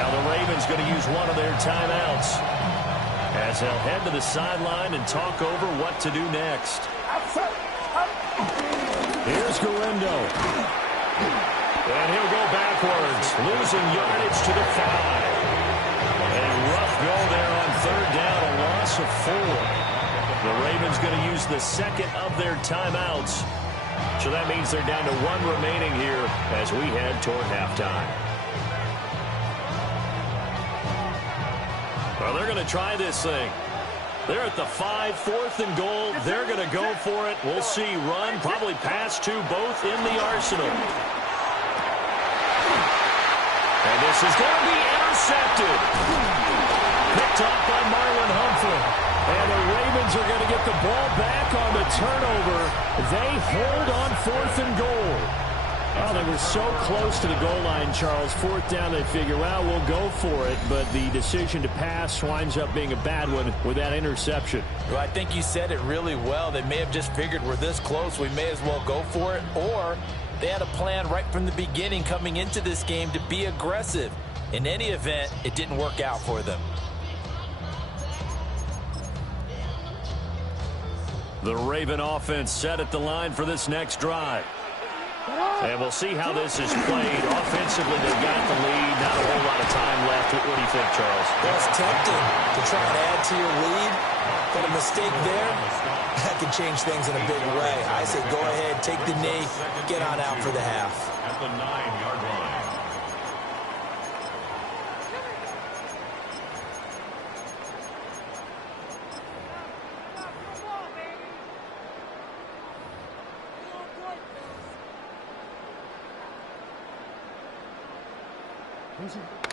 Now the Ravens going to use one of their timeouts as they'll head to the sideline and talk over what to do next. Here's Galindo. And he'll go backwards, losing yardage to the 5. And a rough go there on 3rd down, a loss of 4. The Ravens going to use the 2nd of their timeouts. So that means they're down to 1 remaining here as we head toward halftime. Well, they're going to try this thing. They're at the 5, 4th and goal. They're going to go for it. We'll see. Run, probably pass to both in the arsenal. And this is going to be intercepted. Picked up by Marlon Humphrey. And the Ravens are going to get the ball back on the turnover. They hold on 4th and goal. Well, they were so close to the goal line, Charles. Fourth down, they figure, well, we'll go for it. But the decision to pass winds up being a bad one with that interception. Well, I think you said it really well. They may have just figured we're this close, we may as well go for it. Or they had a plan right from the beginning coming into this game to be aggressive. In any event, it didn't work out for them. The Raven offense set at the line for this next drive. And we'll see how this is played. Offensively, they've got the lead. Not a whole lot of time left. What do you think, Charles? Well, it's tempting to try and add to your lead, but a mistake there, that can change things in a big way. I say go ahead, take the knee, get on out for the half. At the 9-yard line.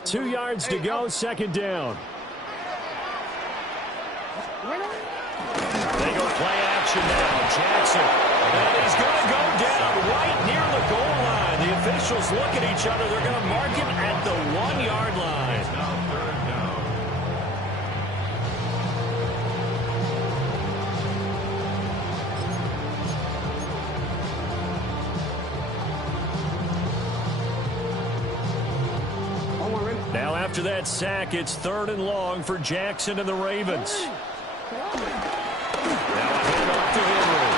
Two yards to go, second down. They go play action now. Jackson. And he's going to go down right near the goal line. The officials look at each other. They're going to mark him at the 1-yard line. Now third down. Now after that sack, it's 3rd and long for Jackson and the Ravens. Now a handoff to Henry.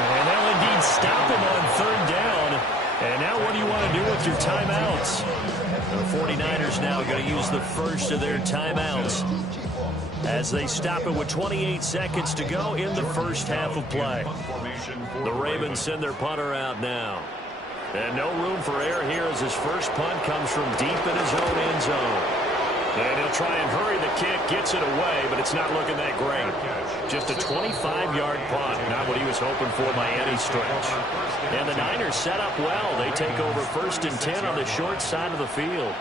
And they'll indeed stop him on 3rd down. And now what do you want to do with your timeouts? The 49ers now going to use the first of their timeouts as they stop it with 28 seconds to go in the first half of play. The Ravens send their punter out now. And no room for error here as his first punt comes from deep in his own end zone. And he'll try and hurry the kick, gets it away, but it's not looking that great. Just a 25-yard punt, not what he was hoping for by any stretch. And the Niners set up well. They take over 1st and 10 on the short side of the field.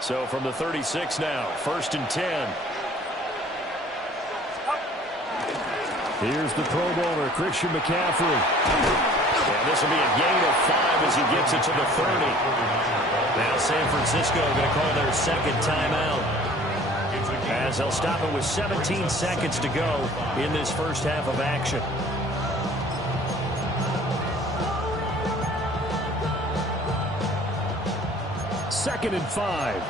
So from the 36 now, 1st and 10. Here's the Pro Bowler, Christian McCaffrey. And this will be a gain of 5 as he gets it to the 30. Now San Francisco going to call their second timeout, as they'll stop it with 17 seconds to go in this first half of action. 2nd and 5.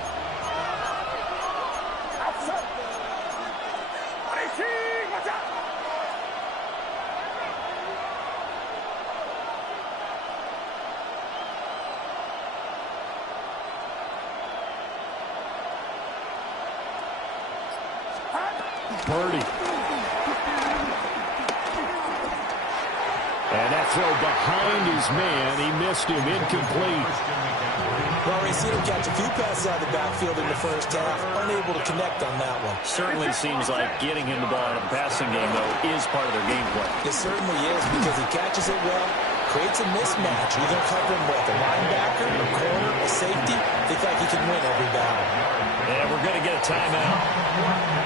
Purdy. And that throw behind his man. He missed him. Incomplete. Well, we've seen him catch a few passes out of the backfield in the first half. Unable to connect on that one. Certainly seems like getting him the ball in the passing game, though, is part of their game plan. It certainly is, because he catches it well, creates a mismatch. You're going to cover him with a linebacker, a corner, a safety. They think he can win every battle. And we're going to get a timeout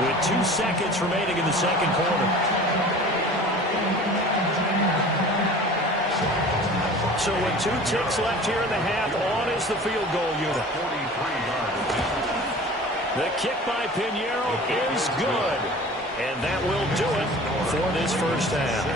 with 2 seconds remaining in the second quarter. So with 2 ticks left here in the half, on is the field goal unit. The kick by Pinheiro is good. And that will do it for this first half.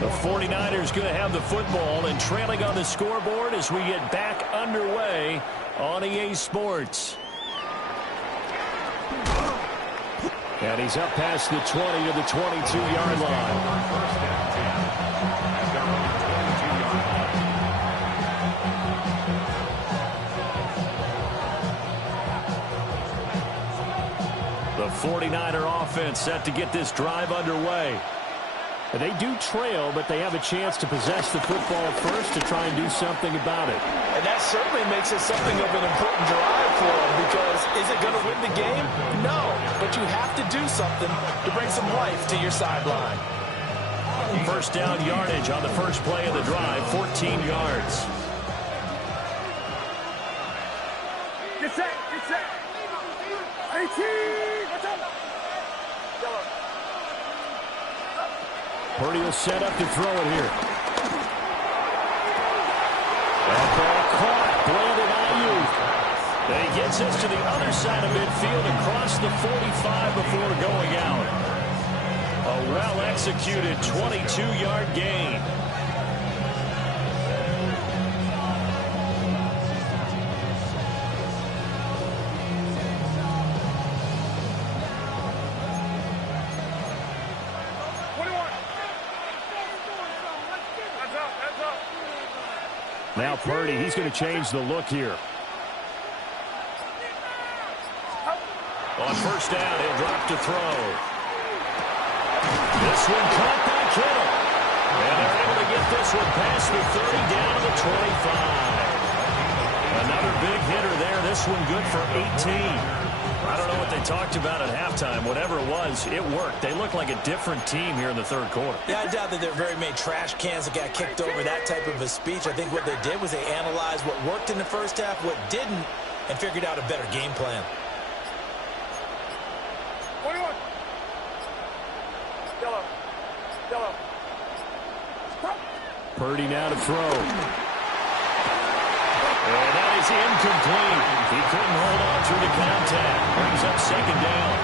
The 49ers going to have the football and trailing on the scoreboard as we get back underway on EA Sports. And he's up past the 20 to the 22-yard line. 49er offense set to get this drive underway. They do trail, but they have a chance to possess the football first to try and do something about it. And that certainly makes it something of an important drive for them, because is it going to win the game? No, but you have to do something to bring some life to your sideline. First down yardage on the first play of the drive, 14 yards. Get set, get set. 18, watch out. Purdy will set up to throw it here. That ball caught, blended Ayuk. He gets us to the other side of midfield, across the 45 before going out. A well-executed 22-yard gain. Now Purdy, he's going to change the look here. On first down, he'll drop to throw. This one caught by Kittle. And they're able to get this one past the 30, down to the 25. Another big hitter there. This one good for 18. I don't know what they talked about at halftime. Whatever it was, it worked. They look like a different team here in the third quarter. Yeah, I doubt that there are very many trash cans that got kicked over, that type of a speech. I think what they did was they analyzed what worked in the first half, what didn't, and figured out a better game plan. 21. Yellow. Yellow. Stop. Purdy now to throw. And that is incomplete. He couldn't hold on through the contact. Brings up second down.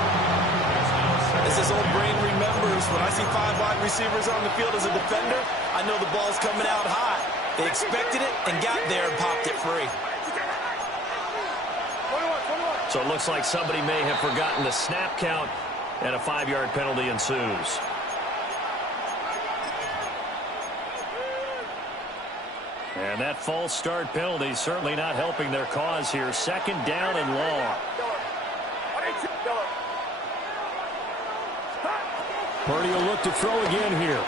As this old brain remembers, when I see 5 wide receivers on the field as a defender, I know the ball's coming out hot. They expected it and got there and popped it free. 21. So it looks like somebody may have forgotten the snap count, and a 5-yard penalty ensues. And that false start penalty certainly not helping their cause here. Second down and long. Purdy will look to throw again here.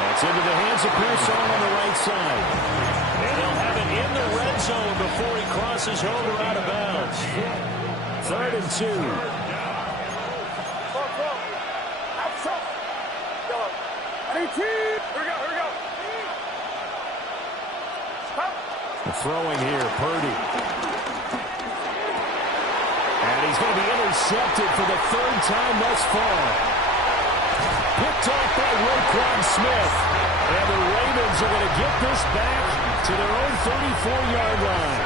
That's into the hands of Pearson on the right side. And they'll have it in the red zone before he crosses over out of bounds. 3rd and 2. The throwing here, Purdy. And he's going to be intercepted for the 3rd time thus far. Picked off by Roquan Smith. And the Ravens are going to get this back to their own 34-yard line.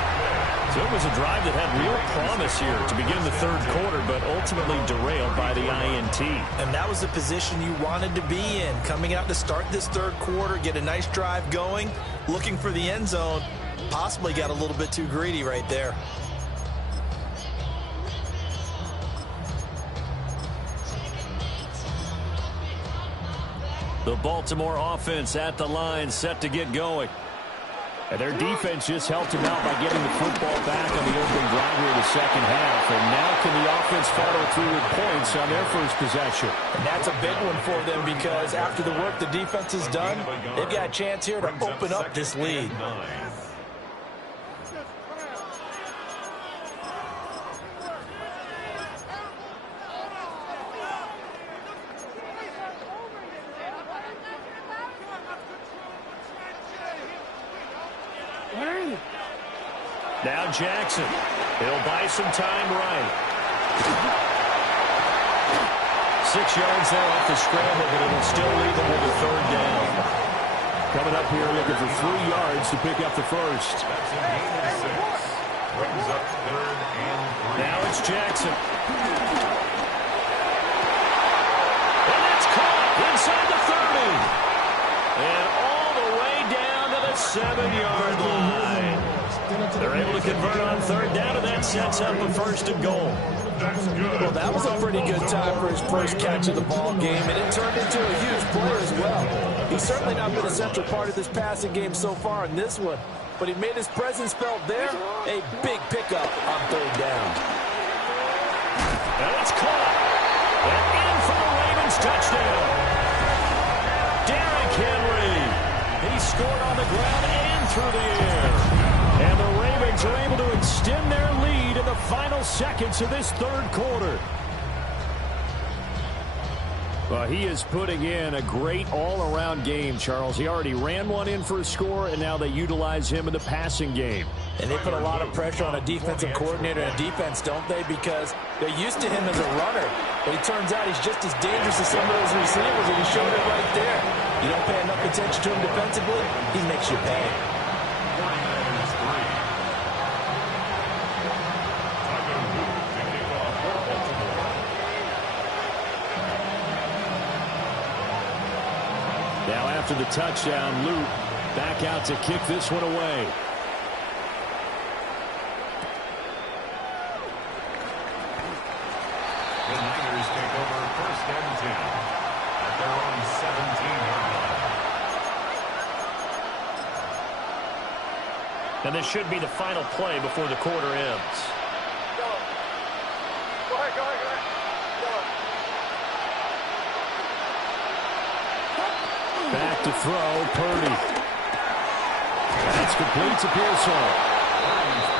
So it was a drive that had real promise here to begin the third quarter, but ultimately derailed by the INT. And that was the position you wanted to be in. Coming out to start this third quarter, get a nice drive going, looking for the end zone. Possibly got a little bit too greedy right there. The Baltimore offense at the line, set to get going. And their defense just helped him out by getting the football back on the opening drive here in the second half. And now can the offense follow through with points on their first possession? And that's a big one for them, because after the work the defense has done, they've got a chance here to open up this lead. Now Jackson. He'll buy some time right. 6 yards there off the scramble, but it'll still leave him with a 3rd down. Coming up here looking for 3 yards to pick up the first. Now it's Jackson. And that's caught inside the 30. And all the way down to the 7-yard line. They're able to convert on 3rd down, and that sets up a 1st and goal. Well, that was a pretty good time for his first catch of the ball game, and it turned into a huge play as well. He's certainly not been a central part of this passing game so far in this one, but he made his presence felt there. A big pickup on 3rd down. And it's caught. And in for the Ravens touchdown. Derrick Henry. He scored on the ground and through the air. And the Ravens are able to extend their lead in the final seconds of this third quarter. Well, he is putting in a great all-around game, Charles. He already ran one in for a score, and now they utilize him in the passing game. And they put a lot of pressure on a defensive coordinator and defense, don't they? Because they're used to him as a runner. But it turns out he's just as dangerous as some of those receivers, and he showed it right there. You don't pay enough attention to him defensively, he makes you pay. Now after the touchdown, Luke back out to kick this one away. The Niners take over first and 10 at their own 17-yard line. And this should be the final play before the quarter ends. Go ahead. Back to throw, Purdy. That's complete to Pearsall.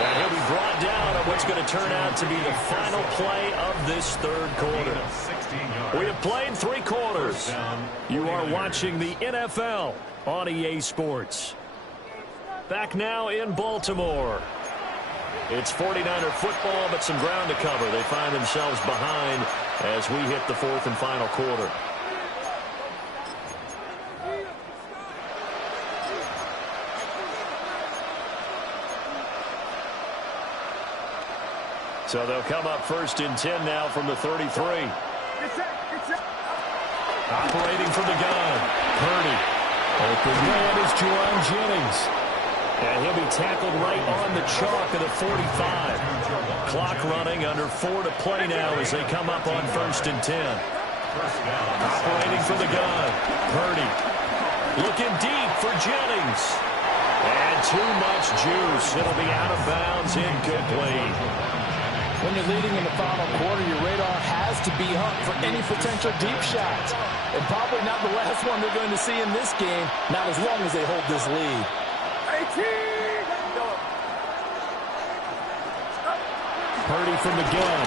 And he'll be brought down on what's going to turn out to be the final play of this third quarter. We have played 3 quarters. You are watching the NFL on EA Sports. Back now in Baltimore. It's 49er football, but some ground to cover. They find themselves behind as we hit the fourth and final quarter. So they'll come up first and 10 now from the 33. Operating from the gun. Purdy. Open man is Jerron Jennings. And he'll be tackled right on the chalk of the 45. Clock running under 4 to play now as they come up on first and 10. Operating from the gun. Purdy. Looking deep for Jennings. And too much juice. It'll be out of bounds, incomplete. When you're leading in the final quarter, your radar has to be up for any potential deep shots. And probably not the last one they're going to see in this game, not as long as they hold this lead. Purdy from the gun.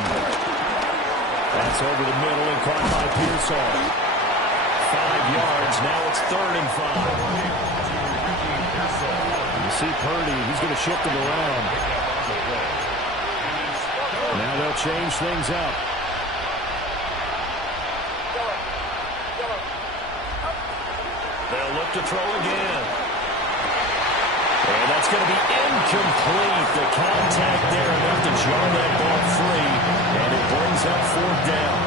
That's over the middle and caught by Pearsall. 5 yards. Now it's 3rd and 5. You see Purdy. He's going to shift him around. Now they'll change things up. They'll look to throw again. And that's going to be incomplete. The contact there enough to jar that ball free. And it brings up 4th down.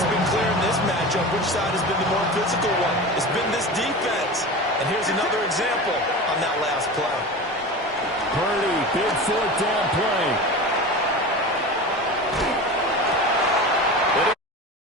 It's been clear in this matchup which side has been the more physical one. It's been this defense. And here's another example on that last play. Purdy, big 4th down play.